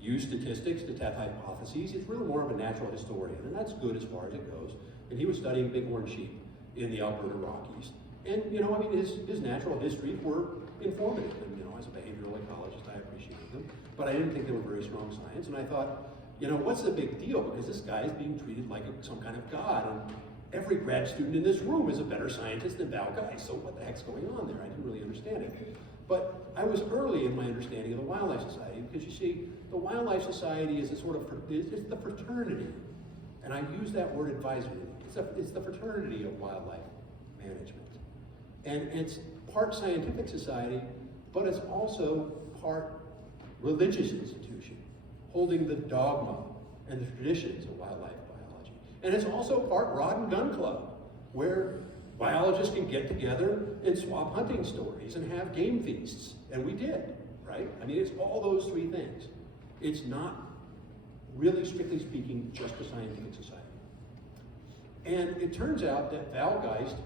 use statistics to test hypotheses. He's really more of a natural historian, and that's good as far as it goes. And he was studying bighorn sheep in the Alberta Rockies. And, you know, I mean, his natural histories were informative. And, you know, as a behavioral ecologist, I appreciated them. But I didn't think they were very strong science. And I thought, you know, what's the big deal? Because this guy is being treated like some kind of god. And every grad student in this room is a better scientist than Val Geist. So what the heck's going on there? I didn't really understand it. But I was early in my understanding of the Wildlife Society, because you see, the Wildlife Society is a sort of, it's the fraternity. And I use that word advisory. It's the fraternity of wildlife management. And it's part scientific society, but it's also part religious institution, holding the dogma and the traditions of wildlife biology. And it's also part rod and gun club, where biologists can get together and swap hunting stories and have game feasts. And we did, right? I mean, it's all those three things. It's not, really strictly speaking, just a scientific society. And it turns out that Val Geist,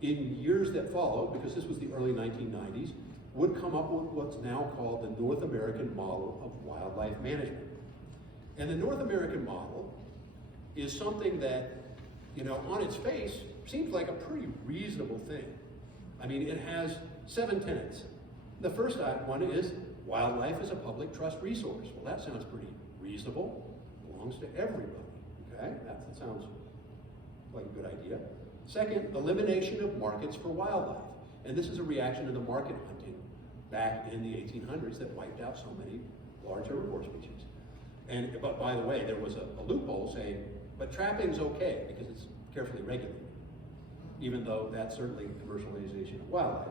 in years that followed, because this was the early 1990s, would come up with what's now called the North American model of wildlife management. And the North American model is something that, you know, on its face, seems like a pretty reasonable thing. I mean, it has 7 tenets. The first one is wildlife is a public trust resource. Well, that sounds pretty reasonable. Belongs to everybody, okay? That sounds like a good idea. Second, elimination of markets for wildlife. And this is a reaction to the market hunting back in the 1800s that wiped out so many large herbivore species. But by the way, there was a loophole saying, but trapping's okay because it's carefully regulated. even though that's certainly commercialization of wildlife.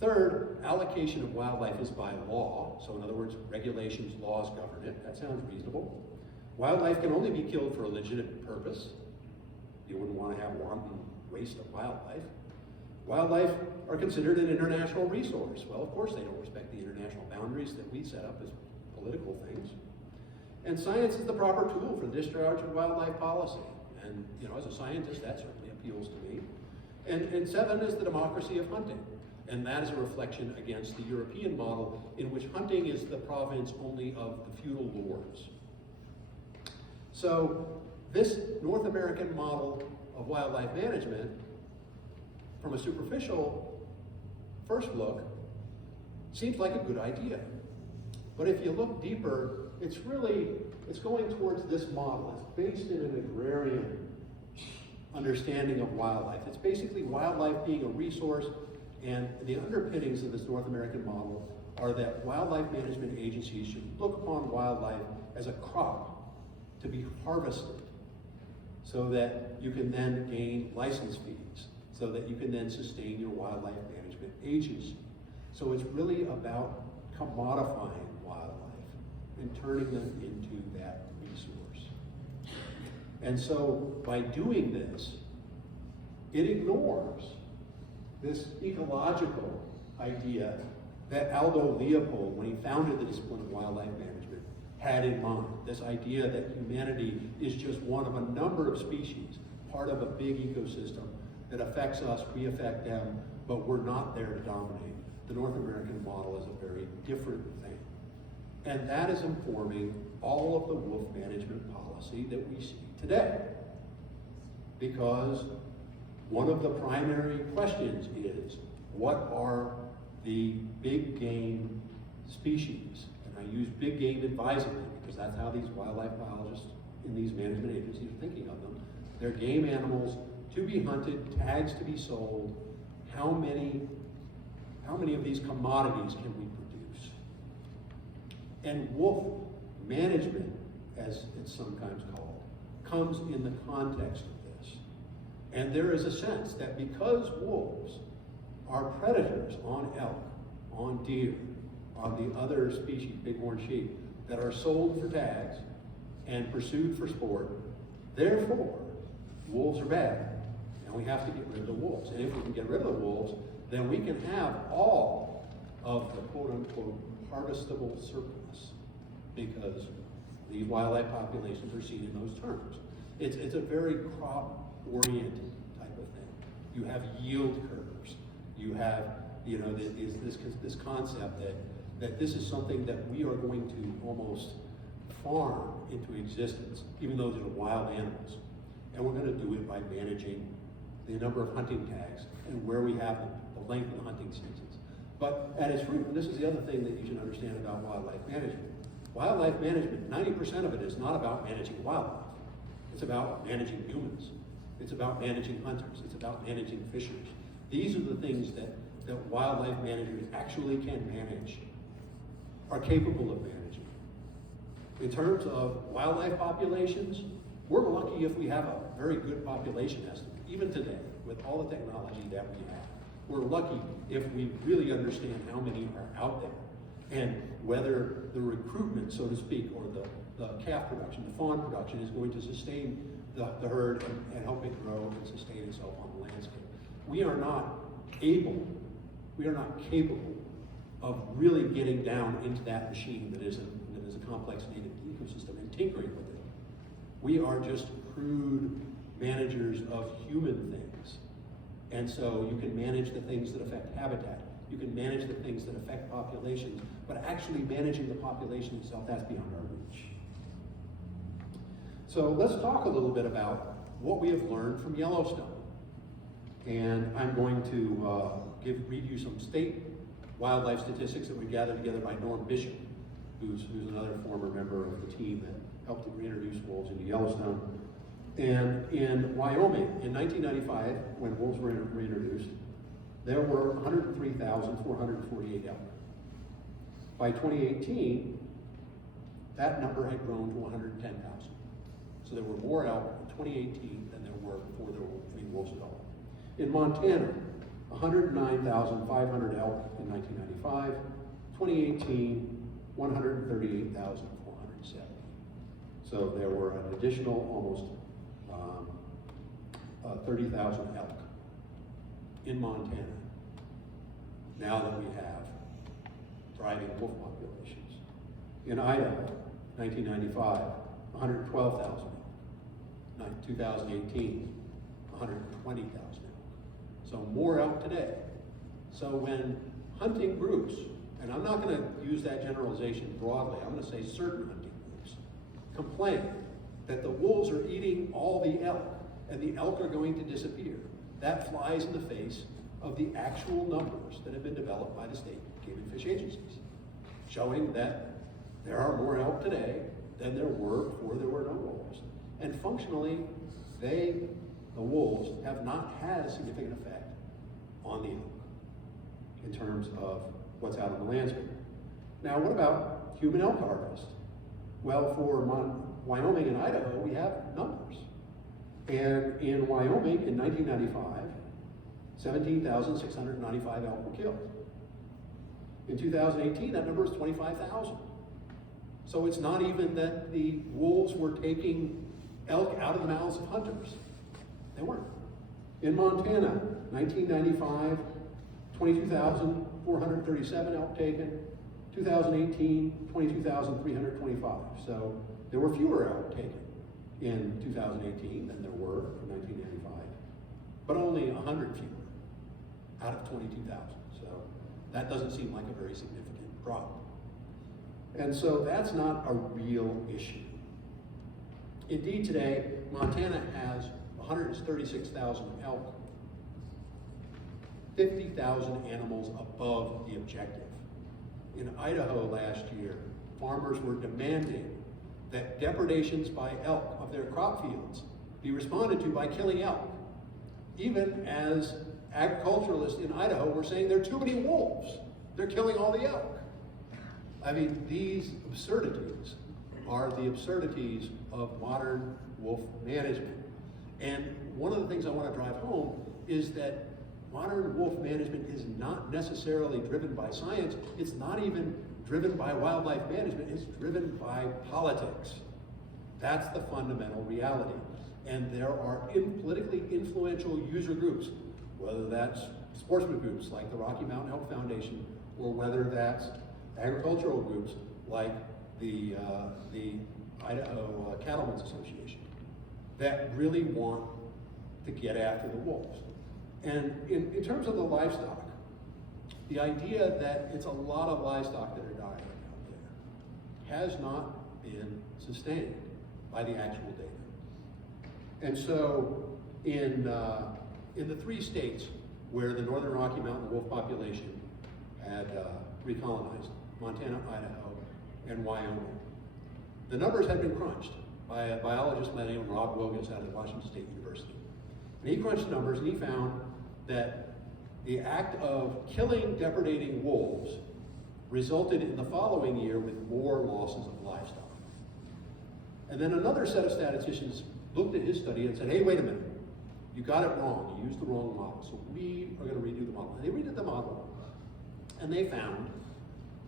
Third, allocation of wildlife is by law. So in other words, regulations, laws govern it. That sounds reasonable. Wildlife can only be killed for a legitimate purpose. You wouldn't want to have wanton waste of wildlife. Wildlife are considered an international resource. Well, of course they don't respect the international boundaries that we set up as political things. And science is the proper tool for the discharge of wildlife policy. And, you know, as a scientist, that certainly appeals to me. And seven is the democracy of hunting. And that is a reflection against the European model in which hunting is the province only of the feudal lords. So this North American model of wildlife management, from a superficial first look, seems like a good idea. But if you look deeper, it's going towards this model. It's based in an agrarian understanding of wildlife. It's basically wildlife being a resource, and the underpinnings of this North American model are that wildlife management agencies should look upon wildlife as a crop to be harvested so that you can then gain license fees, so that you can then sustain your wildlife management agency. So it's really about commodifying wildlife and turning them into that resource. And so by doing this, it ignores this ecological idea that Aldo Leopold, when he founded the discipline of wildlife management, had in mind. This idea that humanity is just one of a number of species, part of a big ecosystem that affects us, we affect them, but we're not there to dominate. The North American model is a very different thing. And that is informing all of the wolf management policy that we see today. Because one of the primary questions is, what are the big game species? And I use big game advisedly because that's how these wildlife biologists in these management agencies are thinking of them. They're game animals to be hunted, tags to be sold. How many of these commodities can we produce? And wolf management, as it's sometimes called, comes in the context of this. And there is a sense that because wolves are predators on elk, on deer, on the other species, bighorn sheep, that are sold for tags and pursued for sport, therefore, wolves are bad. And we have to get rid of the wolves. And if we can get rid of the wolves, then we can have all of the quote-unquote harvestable surplus, because these wildlife populations are seen in those terms. It's a very crop-oriented type of thing. You have yield curves. You have, you know, this concept that this is something that we are going to almost farm into existence, even though these are wild animals. And we're going to do it by managing the number of hunting tags and where we have them, the length of the hunting seasons. But at its root, and this is the other thing that you should understand about wildlife management. Wildlife management, 90% of it is not about managing wildlife. It's about managing humans. It's about managing hunters. It's about managing fishers. These are the things that wildlife managers actually can manage, are capable of managing. In terms of wildlife populations, we're lucky if we have a very good population estimate, even today, with all the technology that we have. We're lucky if we really understand how many are out there, and whether the recruitment, so to speak, or the calf production, the fawn production is going to sustain the herd and help it grow and sustain itself on the landscape. We are not capable of really getting down into that machine that is a complex native ecosystem and tinkering with it. We are just crude managers of human things. And so you can manage the things that affect habitat. You can manage the things that affect populations, but actually managing the population itself, that's beyond our reach. So let's talk a little bit about what we have learned from Yellowstone. And I'm going to read you some state wildlife statistics that we gathered together by Norm Bishop, who's another former member of the team that helped to reintroduce wolves into Yellowstone. And in Wyoming, in 1995, when wolves were reintroduced, there were 103,448 elk. By 2018, that number had grown to 110,000. So there were more elk in 2018 than there were before there were any wolves at all. In Montana, 109,500 elk in 1995, 2018, 138,470. So there were an additional almost 30,000 elk in Montana, now that we have thriving wolf populations. In Idaho, 1995, 112,000 elk. 2018, 120,000 elk. So more elk today. So when hunting groups, and I'm not going to use that generalization broadly, I'm going to say certain hunting groups, complain that the wolves are eating all the elk and the elk are going to disappear, that flies in the face of the actual numbers that have been developed by the state game and fish agencies, showing that there are more elk today than there were before there were no wolves. And functionally, the wolves, have not had a significant effect on the elk in terms of what's out in the landscape. Now, what about human elk harvest? Well, for Wyoming and Idaho, we have numbers. And in Wyoming, in 1995, 17,695 elk were killed. In 2018, that number is 25,000. So it's not even that the wolves were taking elk out of the mouths of hunters. They weren't. In Montana, 1995, 22,437 elk taken. 2018, 22,325. So there were fewer elk taken in 2018 than there were in 1995, but only 100 fewer out of 22,000. So that doesn't seem like a very significant drop. And so that's not a real issue. Indeed, today, Montana has 136,000 elk, 50,000 animals above the objective. In Idaho last year, farmers were demanding that depredations by elk of their crop fields be responded to by killing elk, even as agriculturalists in Idaho were saying there are too many wolves, they're killing all the elk. I mean, these absurdities are the absurdities of modern wolf management. And one of the things I want to drive home is that modern wolf management is not necessarily driven by science. It's not even driven by wildlife management. It's driven by politics. That's the fundamental reality. And there are politically influential user groups, whether that's sportsman groups like the Rocky Mountain Elk Foundation, or whether that's agricultural groups like the Idaho Cattlemen's Association, that really want to get after the wolves. And in terms of the livestock, the idea that it's a lot of livestock that are dying out there has not been sustained by the actual data. And so in the 3 states where the Northern Rocky Mountain wolf population had recolonized, Montana, Idaho, and Wyoming, the numbers had been crunched by a biologist by the name of Rob Wilgus out of Washington State University. And he crunched the numbers and he found that the act of killing depredating wolves resulted in the following year with more losses of livestock. And then another set of statisticians looked at his study and said, hey, wait a minute, you got it wrong, you used the wrong model, so we are going to redo the model. And they redid the model, and they found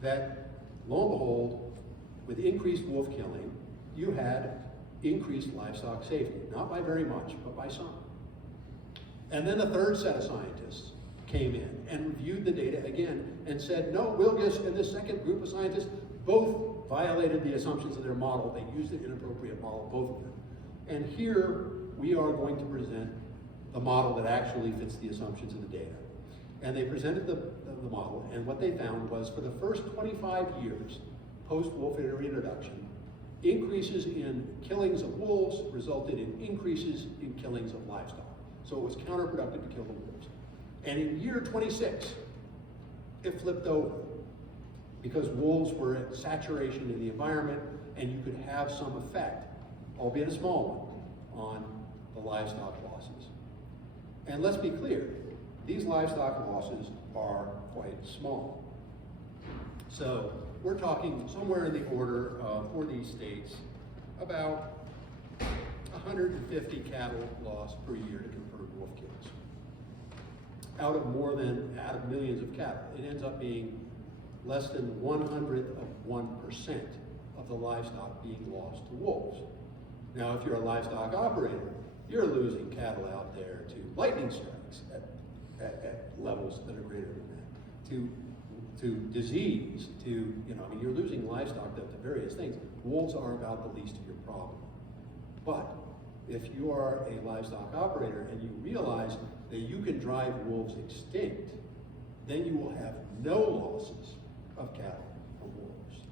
that, lo and behold, with increased wolf killing, you had increased livestock safety, not by very much, but by some. And then a third set of scientists came in and reviewed the data again and said, no, Wilgus and this second group of scientists both violated the assumptions of their model. They used an inappropriate model, both of them. And here we are going to present the model that actually fits the assumptions of the data. And they presented the model, and what they found was for the first 25 years post-wolf reintroduction, increases in killings of wolves resulted in increases in killings of livestock. So it was counterproductive to kill the wolves. And in year 26, it flipped over because wolves were at saturation in the environment and you could have some effect, albeit a small one, on the livestock losses. And let's be clear, these livestock losses are quite small. So we're talking somewhere in the order of, for these states, about 150 cattle lost per year to confirmed wolf kills. out of millions of cattle. It ends up being less than 1/100% of the livestock being lost to wolves. Now, if you're a livestock operator, you're losing cattle out there to lightning strikes at levels that are greater than that, to disease, you're losing livestock to various things. Wolves are about the least of your problem. But if you are a livestock operator and you realize that you can drive wolves extinct, then you will have no losses of cattle from wolves.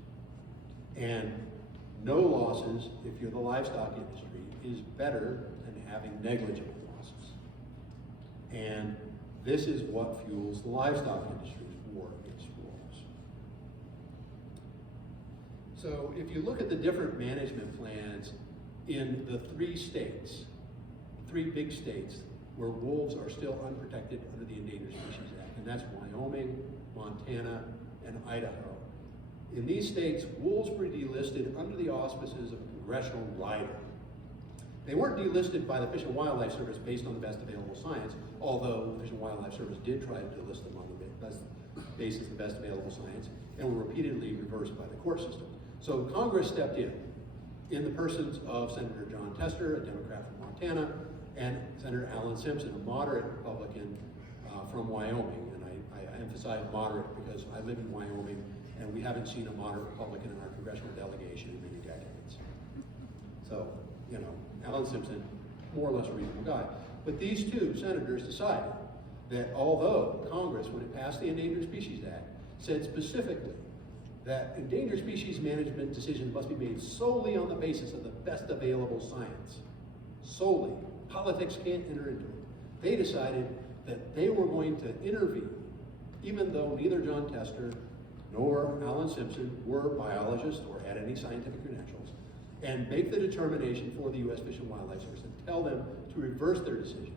And no losses, if you're the livestock industry, is better than having negligible losses. And this is what fuels the livestock industry's war against wolves. So if you look at the different management plans in the three big states where wolves are still unprotected under the Endangered Species Act, and that's Wyoming, Montana, and Idaho. In these states, wolves were delisted under the auspices of a congressional rider. They weren't delisted by the Fish and Wildlife Service based on the best available science, although the Fish and Wildlife Service did try to delist them on the basis of the best available science, and were repeatedly reversed by the court system. So Congress stepped in the persons of Senator John Tester, a Democrat from Montana, and Senator Alan Simpson, a moderate Republican from Wyoming. And I emphasize moderate because I live in Wyoming, and we haven't seen a moderate Republican in our congressional delegation in many decades. So, Alan Simpson, more or less a reasonable guy. But these two senators decided that although Congress, when it passed the Endangered Species Act, said specifically that endangered species management decisions must be made solely on the basis of the best available science, solely, politics can't enter into it, they decided that they were going to intervene, even though neither John Tester nor Alan Simpson were biologists or had any scientific credentials, and make the determination for the U.S. Fish and Wildlife Service and tell them to reverse their decision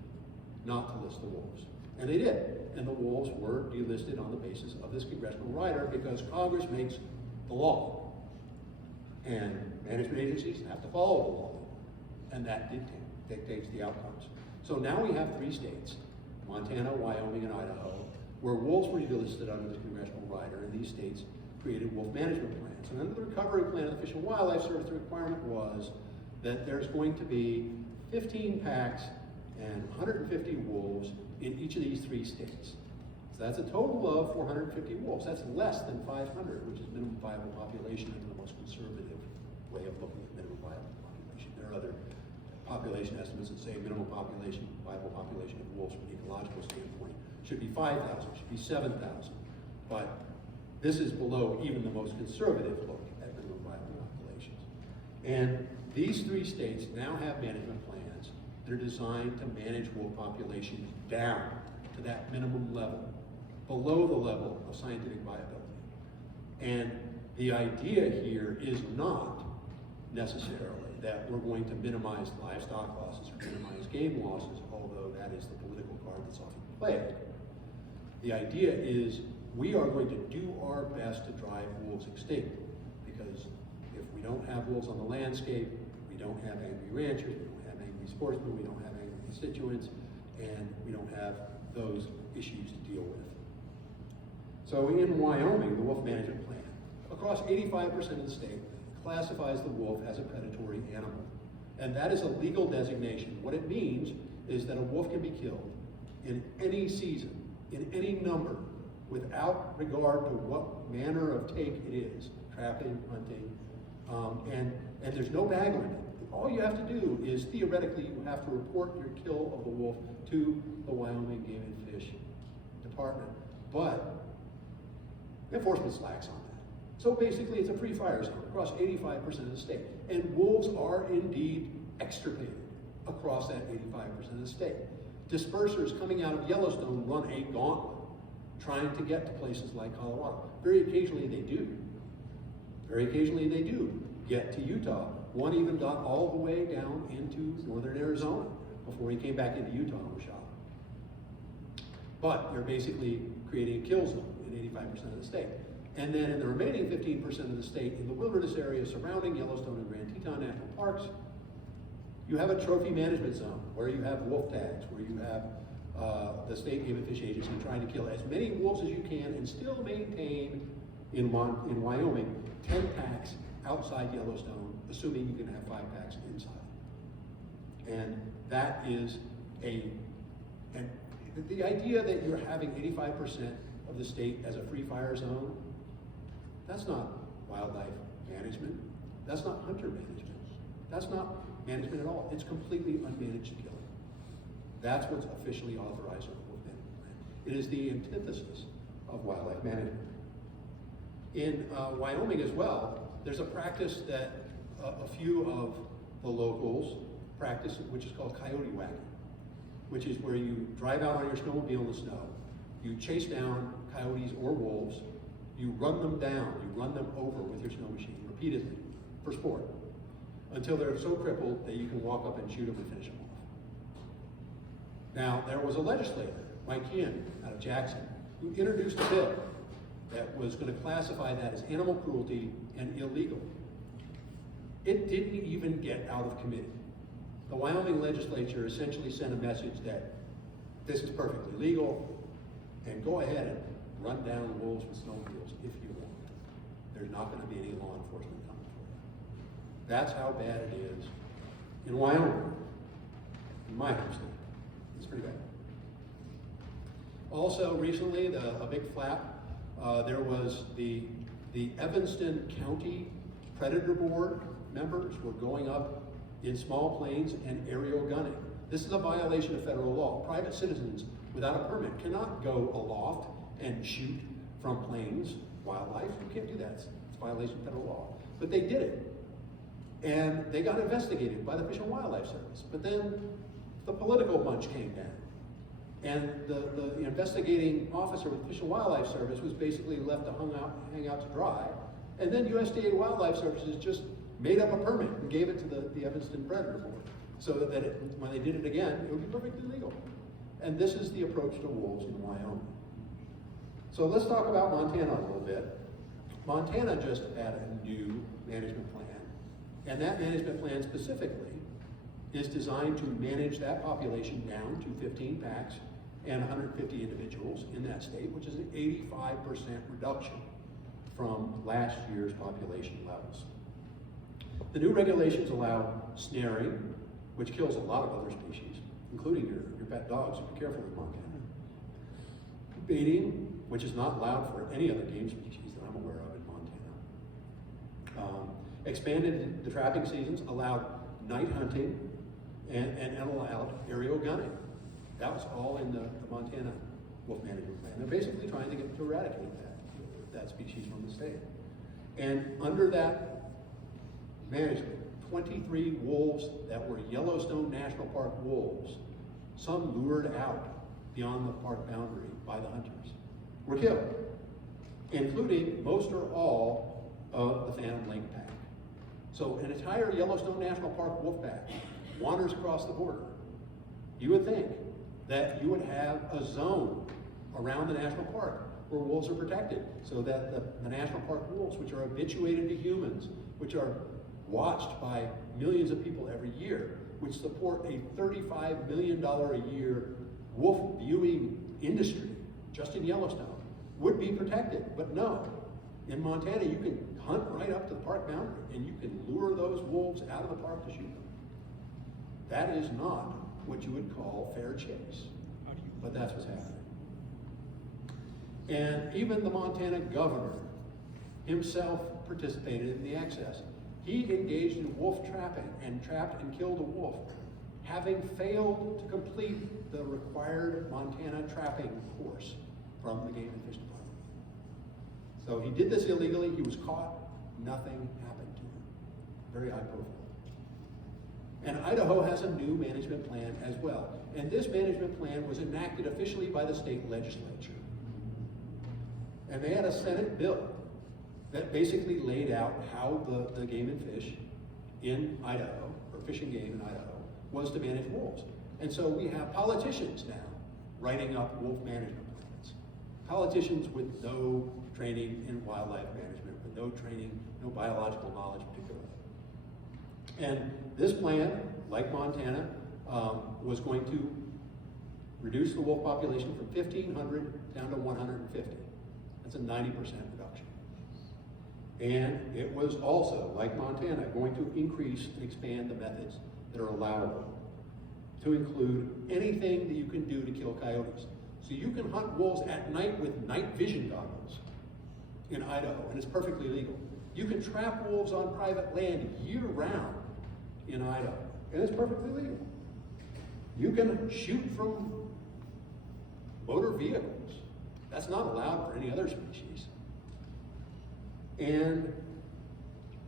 not to list the wolves. And they did. And the wolves were delisted on the basis of this congressional rider because Congress makes the law. And management agencies have to follow the law. And that dictates the outcomes. So now we have three states, Montana, Wyoming, and Idaho, where wolves were delisted under this congressional rider, and these states created wolf management plans. And under the recovery plan of the Fish and Wildlife Service, the requirement was that there's going to be 15 packs and 150 wolves in each of these three states. So that's a total of 450 wolves. That's less than 500, which is minimum viable population under the most conservative way of looking at minimum viable population. There are other population estimates that say minimum viable population of wolves from an ecological standpoint should be 5,000, should be 7,000. But this is below even the most conservative look at minimum viable populations. And these three states now have management plans that are designed to manage wolf populations down to that minimum level, below the level of scientific viability. And the idea here is not necessarily that we're going to minimize livestock losses or minimize game losses, although that is the political card that's often played. The idea is we are going to do our best to drive wolves extinct, because if we don't have wolves on the landscape, we don't have angry ranchers, we don't have angry sportsmen, we don't have angry constituents, and we don't have those issues to deal with. So in Wyoming, the wolf management plan, across 85% of the state, classifies the wolf as a predatory animal. And that is a legal designation. What it means is that a wolf can be killed in any season, in any number, without regard to what manner of take it is, trapping, hunting, and there's no bag limit. All you have to do is, theoretically, you have to report your kill of the wolf to the Wyoming Game and Fish Department. But enforcement slacks on that. So basically, it's a free fire zone across 85% of the state. And wolves are indeed extirpated across that 85% of the state. Dispersers coming out of Yellowstone run a gauntlet trying to get to places like Colorado. Very occasionally they do. Very occasionally they do get to Utah. One even got all the way down into northern Arizona before he came back into Utah and was shot. But they're basically creating a kill zone in 85% of the state. And then in the remaining 15% of the state, in the wilderness areas surrounding Yellowstone and Grand Teton National Parks, you have a trophy management zone where you have wolf tags, where you have the State Game and Fish Agency trying to kill as many wolves as you can and still maintain in Wyoming 10 packs outside Yellowstone, assuming you can have 5 packs inside. And that is and the idea that you're having 85% of the state as a free fire zone, that's not wildlife management. That's not hunter management. That's not management at all. It's completely unmanaged killing. That's what's officially authorized under the Wolf Management Plan. It is the antithesis of wildlife management. In Wyoming as well, there's a practice that a few of the locals practice, which is called coyote wagging, which is where you drive out on your snowmobile in the snow, you chase down coyotes or wolves, you run them down, you run them over with your snow machine repeatedly for sport, until they're so crippled that you can walk up and shoot them and finish them off. Now, there was a legislator, Mike Hinn, out of Jackson, who introduced a bill that was going to classify that as animal cruelty and illegal. It didn't even get out of committee. The Wyoming legislature essentially sent a message that this is perfectly legal, and go ahead and run down wolves with snowmobiles if you want. There's not going to be any law enforcement coming for you. That's how bad it is in Wyoming, in my homestead. It's pretty bad. Also, recently, a big flap, there was the Evanston County Predator Board members were going up in small planes and aerial gunning. This is a violation of federal law. Private citizens without a permit cannot go aloft and shoot from planes wildlife. You can't do that. It's a violation of federal law. But they did it. And they got investigated by the Fish and Wildlife Service. But then the political bunch came down. And the investigating officer with the Fish and Wildlife Service was basically left to hang out to dry. And then USDA Wildlife Services just made up a permit and gave it to the Evanston Predator Board, so that when they did it again, it would be perfectly legal. And this is the approach to wolves in Wyoming. So let's talk about Montana a little bit. Montana just had a new management plan, and that management plan specifically is designed to manage that population down to 15 packs and 150 individuals in that state, which is an 85% reduction from last year's population levels. The new regulations allow snaring, which kills a lot of other species, including your pet dogs, so be careful with Montana. Baiting, which is not allowed for any other game species that I'm aware of in Montana. Expanded the trapping seasons, allowed night hunting, and allowed aerial gunning. That was all in the Montana Wolf Management Plan. They're basically trying to eradicate that species from the state. And under that management, 23 wolves that were Yellowstone National Park wolves, some lured out beyond the park boundary by the hunters, were killed, including most or all of the Phantom Lake pack. So an entire Yellowstone National Park wolf pack wanders across the border. You would think that you would have a zone around the national park where wolves are protected, so that the national park wolves, which are habituated to humans, which are watched by millions of people every year, which support a $35 million a year wolf viewing industry just in Yellowstone, would be protected. But no, in Montana you can hunt right up to the park boundary and you can lure those wolves out of the park to shoot them. That is not what you would call fair chase, but that's what's happening. And even the Montana governor himself participated in the excess. He engaged in wolf trapping and trapped and killed a wolf, having failed to complete the required Montana trapping course from the Game and Fish Department. So he did this illegally, he was caught, nothing happened to him. Very high profile. And Idaho has a new management plan as well. And this management plan was enacted officially by the state legislature. And they had a Senate bill that basically laid out how the game and fish in Idaho, or fish and game in Idaho, was to manage wolves. And so we have politicians now writing up wolf management plans. Politicians with no training in wildlife management, with no training, no biological knowledge particularly. And this plan, like Montana, was going to reduced the wolf population from 1,500 down to 150. That's a 90% reduction. And it was also, like Montana, going to increase and expand the methods that are allowable, to include anything that you can do to kill coyotes. So you can hunt wolves at night with night vision goggles in Idaho, and it's perfectly legal. You can trap wolves on private land year-round in Idaho, and it's perfectly legal. You can shoot from motor vehicles. That's not allowed for any other species. And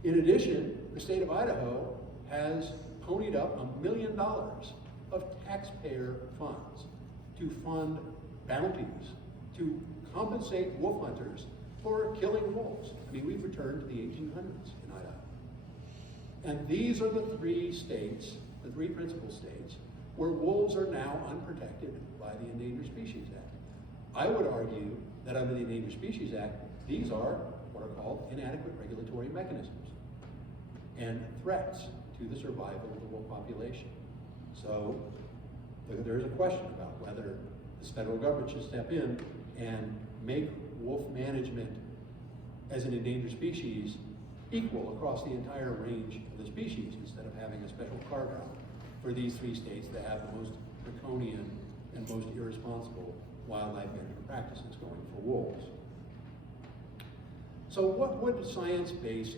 in addition, the state of Idaho has ponied up $1 million of taxpayer funds to fund bounties, to compensate wolf hunters for killing wolves. I mean, we've returned to the 1800s in Idaho. And these are the three states, the three principal states, where wolves are now unprotected by the Endangered Species Act. I would argue that under the Endangered Species Act, these are what are called inadequate regulatory mechanisms and threats to the survival of the wolf population. So there's a question about whether the federal government should step in and make wolf management as an endangered species equal across the entire range of the species, instead of having a special carve-out for these three states that have the most draconian and most irresponsible wildlife management practices going for wolves. So what would science-based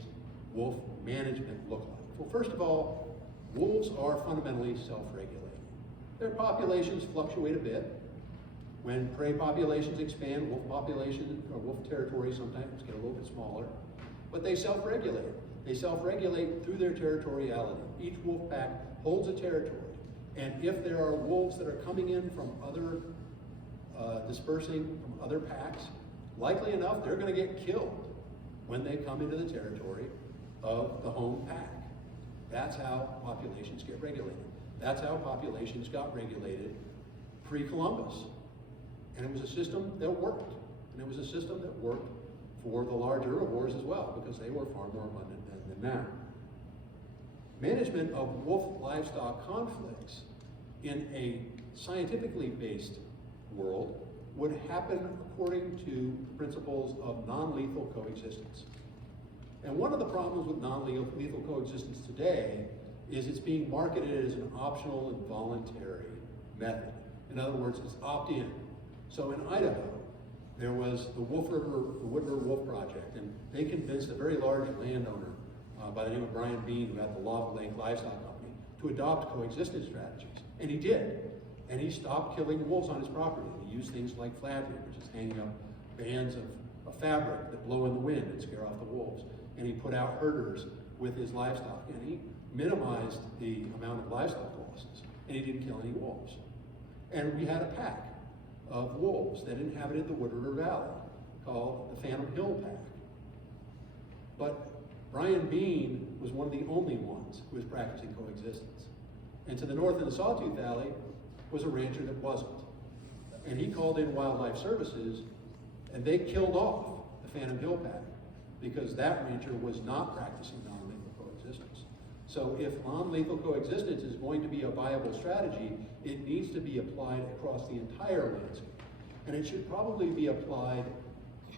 wolf management look like? Well, first of all, wolves are fundamentally self-regulating. Their populations fluctuate a bit. When prey populations expand, wolf populations or wolf territories sometimes get a little bit smaller, but they self-regulate. They self-regulate through their territoriality. Each wolf pack holds a territory, and if there are wolves that are coming in from other, dispersing from other packs, likely enough they're going to get killed when they come into the territory of the home pack. That's how populations get regulated. That's how populations got regulated pre-Columbus. And it was a system that worked. And it was a system that worked for the large herbivores as well, because they were far more abundant than now. Management of wolf livestock conflicts in a scientifically based world would happen according to principles of non-lethal coexistence. And one of the problems with non-lethal coexistence today is it's being marketed as an optional and voluntary method. In other words, it's opt-in. So in Idaho, there was the Wood River Wolf Project, and they convinced a very large landowner by the name of Brian Bean, who had the Lava Lake Livestock Company, to adopt coexistence strategies. And he did. And he stopped killing wolves on his property. He used things like flagrant, which is hanging up bands of fabric that blow in the wind and scare off the wolves. And he put out herders with his livestock, and he minimized the amount of livestock losses, and he didn't kill any wolves. And we had a pack of wolves that inhabited the Wood River Valley called the Phantom Hill Pack. But Brian Bean was one of the only ones who was practicing coexistence. And to the north in the Sawtooth Valley was a rancher that wasn't. And he called in Wildlife Services, and they killed off the Phantom Hill Pack because that rancher was not practicing non-lethal coexistence. So if non-lethal coexistence is going to be a viable strategy, it needs to be applied across the entire landscape. And it should probably be applied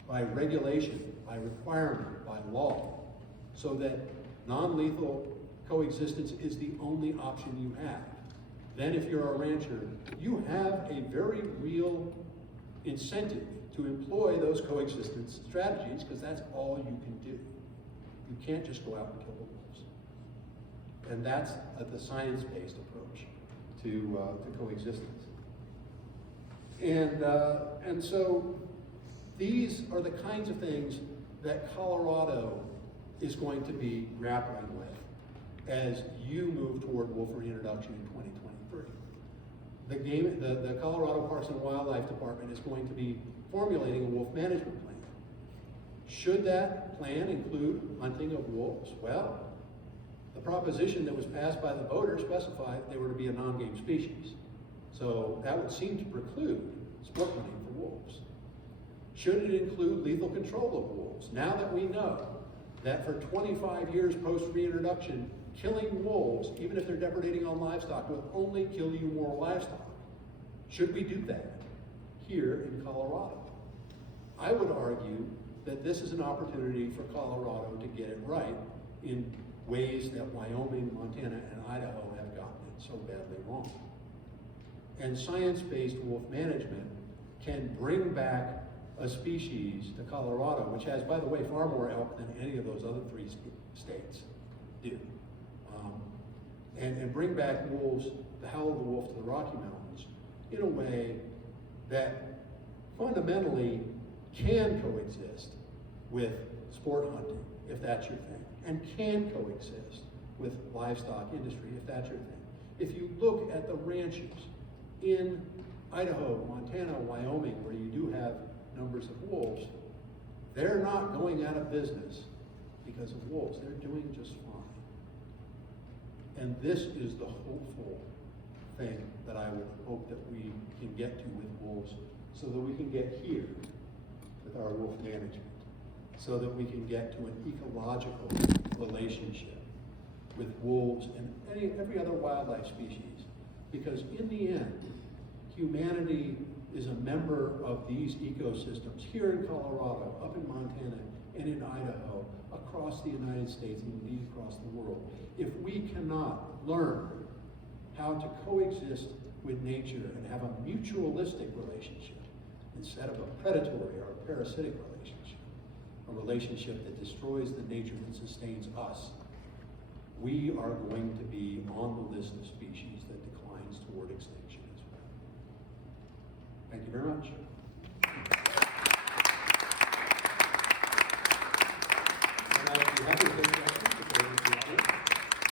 by regulation, by requirement, by law, so that non-lethal coexistence is the only option you have. Then if you're a rancher, you have a very real incentive to employ those coexistence strategies, because that's all you can do. You can't just go out and kill the wolves. And that's the science-based approach to coexistence. And so these are the kinds of things that Colorado is going to be grappling with as you move toward wolf reintroduction in 2023. The Colorado Parks and Wildlife Department is going to be formulating a wolf management plan. Should that plan include hunting of wolves? Well, the proposition that was passed by the voters specified they were to be a non-game species. So that would seem to preclude sport hunting for wolves. Should it include lethal control of wolves? Now that we know that for 25 years post-reintroduction, killing wolves, even if they're depredating on livestock, will only kill you more livestock. Should we do that here in Colorado? I would argue that this is an opportunity for Colorado to get it right in ways that Wyoming, Montana, and Idaho have gotten it so badly wrong. And science-based wolf management can bring back a species to Colorado, which has, by the way, far more elk than any of those other three states do. And bring back wolves, the howl of the wolf to the Rocky Mountains in a way that fundamentally can coexist with sport hunting, if that's your thing, and can coexist with livestock industry, if that's your thing. If you look at the ranches in Idaho, Montana, Wyoming, where you do have numbers of wolves, they're not going out of business because of wolves. They're doing just fine. And this is the hopeful thing that I would hope that we can get to with wolves, so that we can get here with our wolf management, so that we can get to an ecological relationship with wolves and every other wildlife species. Because in the end, humanity is a member of these ecosystems here in Colorado, up in Montana, and in Idaho, across the United States, and indeed across the world. If we cannot learn how to coexist with nature and have a mutualistic relationship instead of a predatory or a parasitic relationship, a relationship that destroys the nature that sustains us, we are going to be on the list of species that declines toward extinction as well. Thank you very much.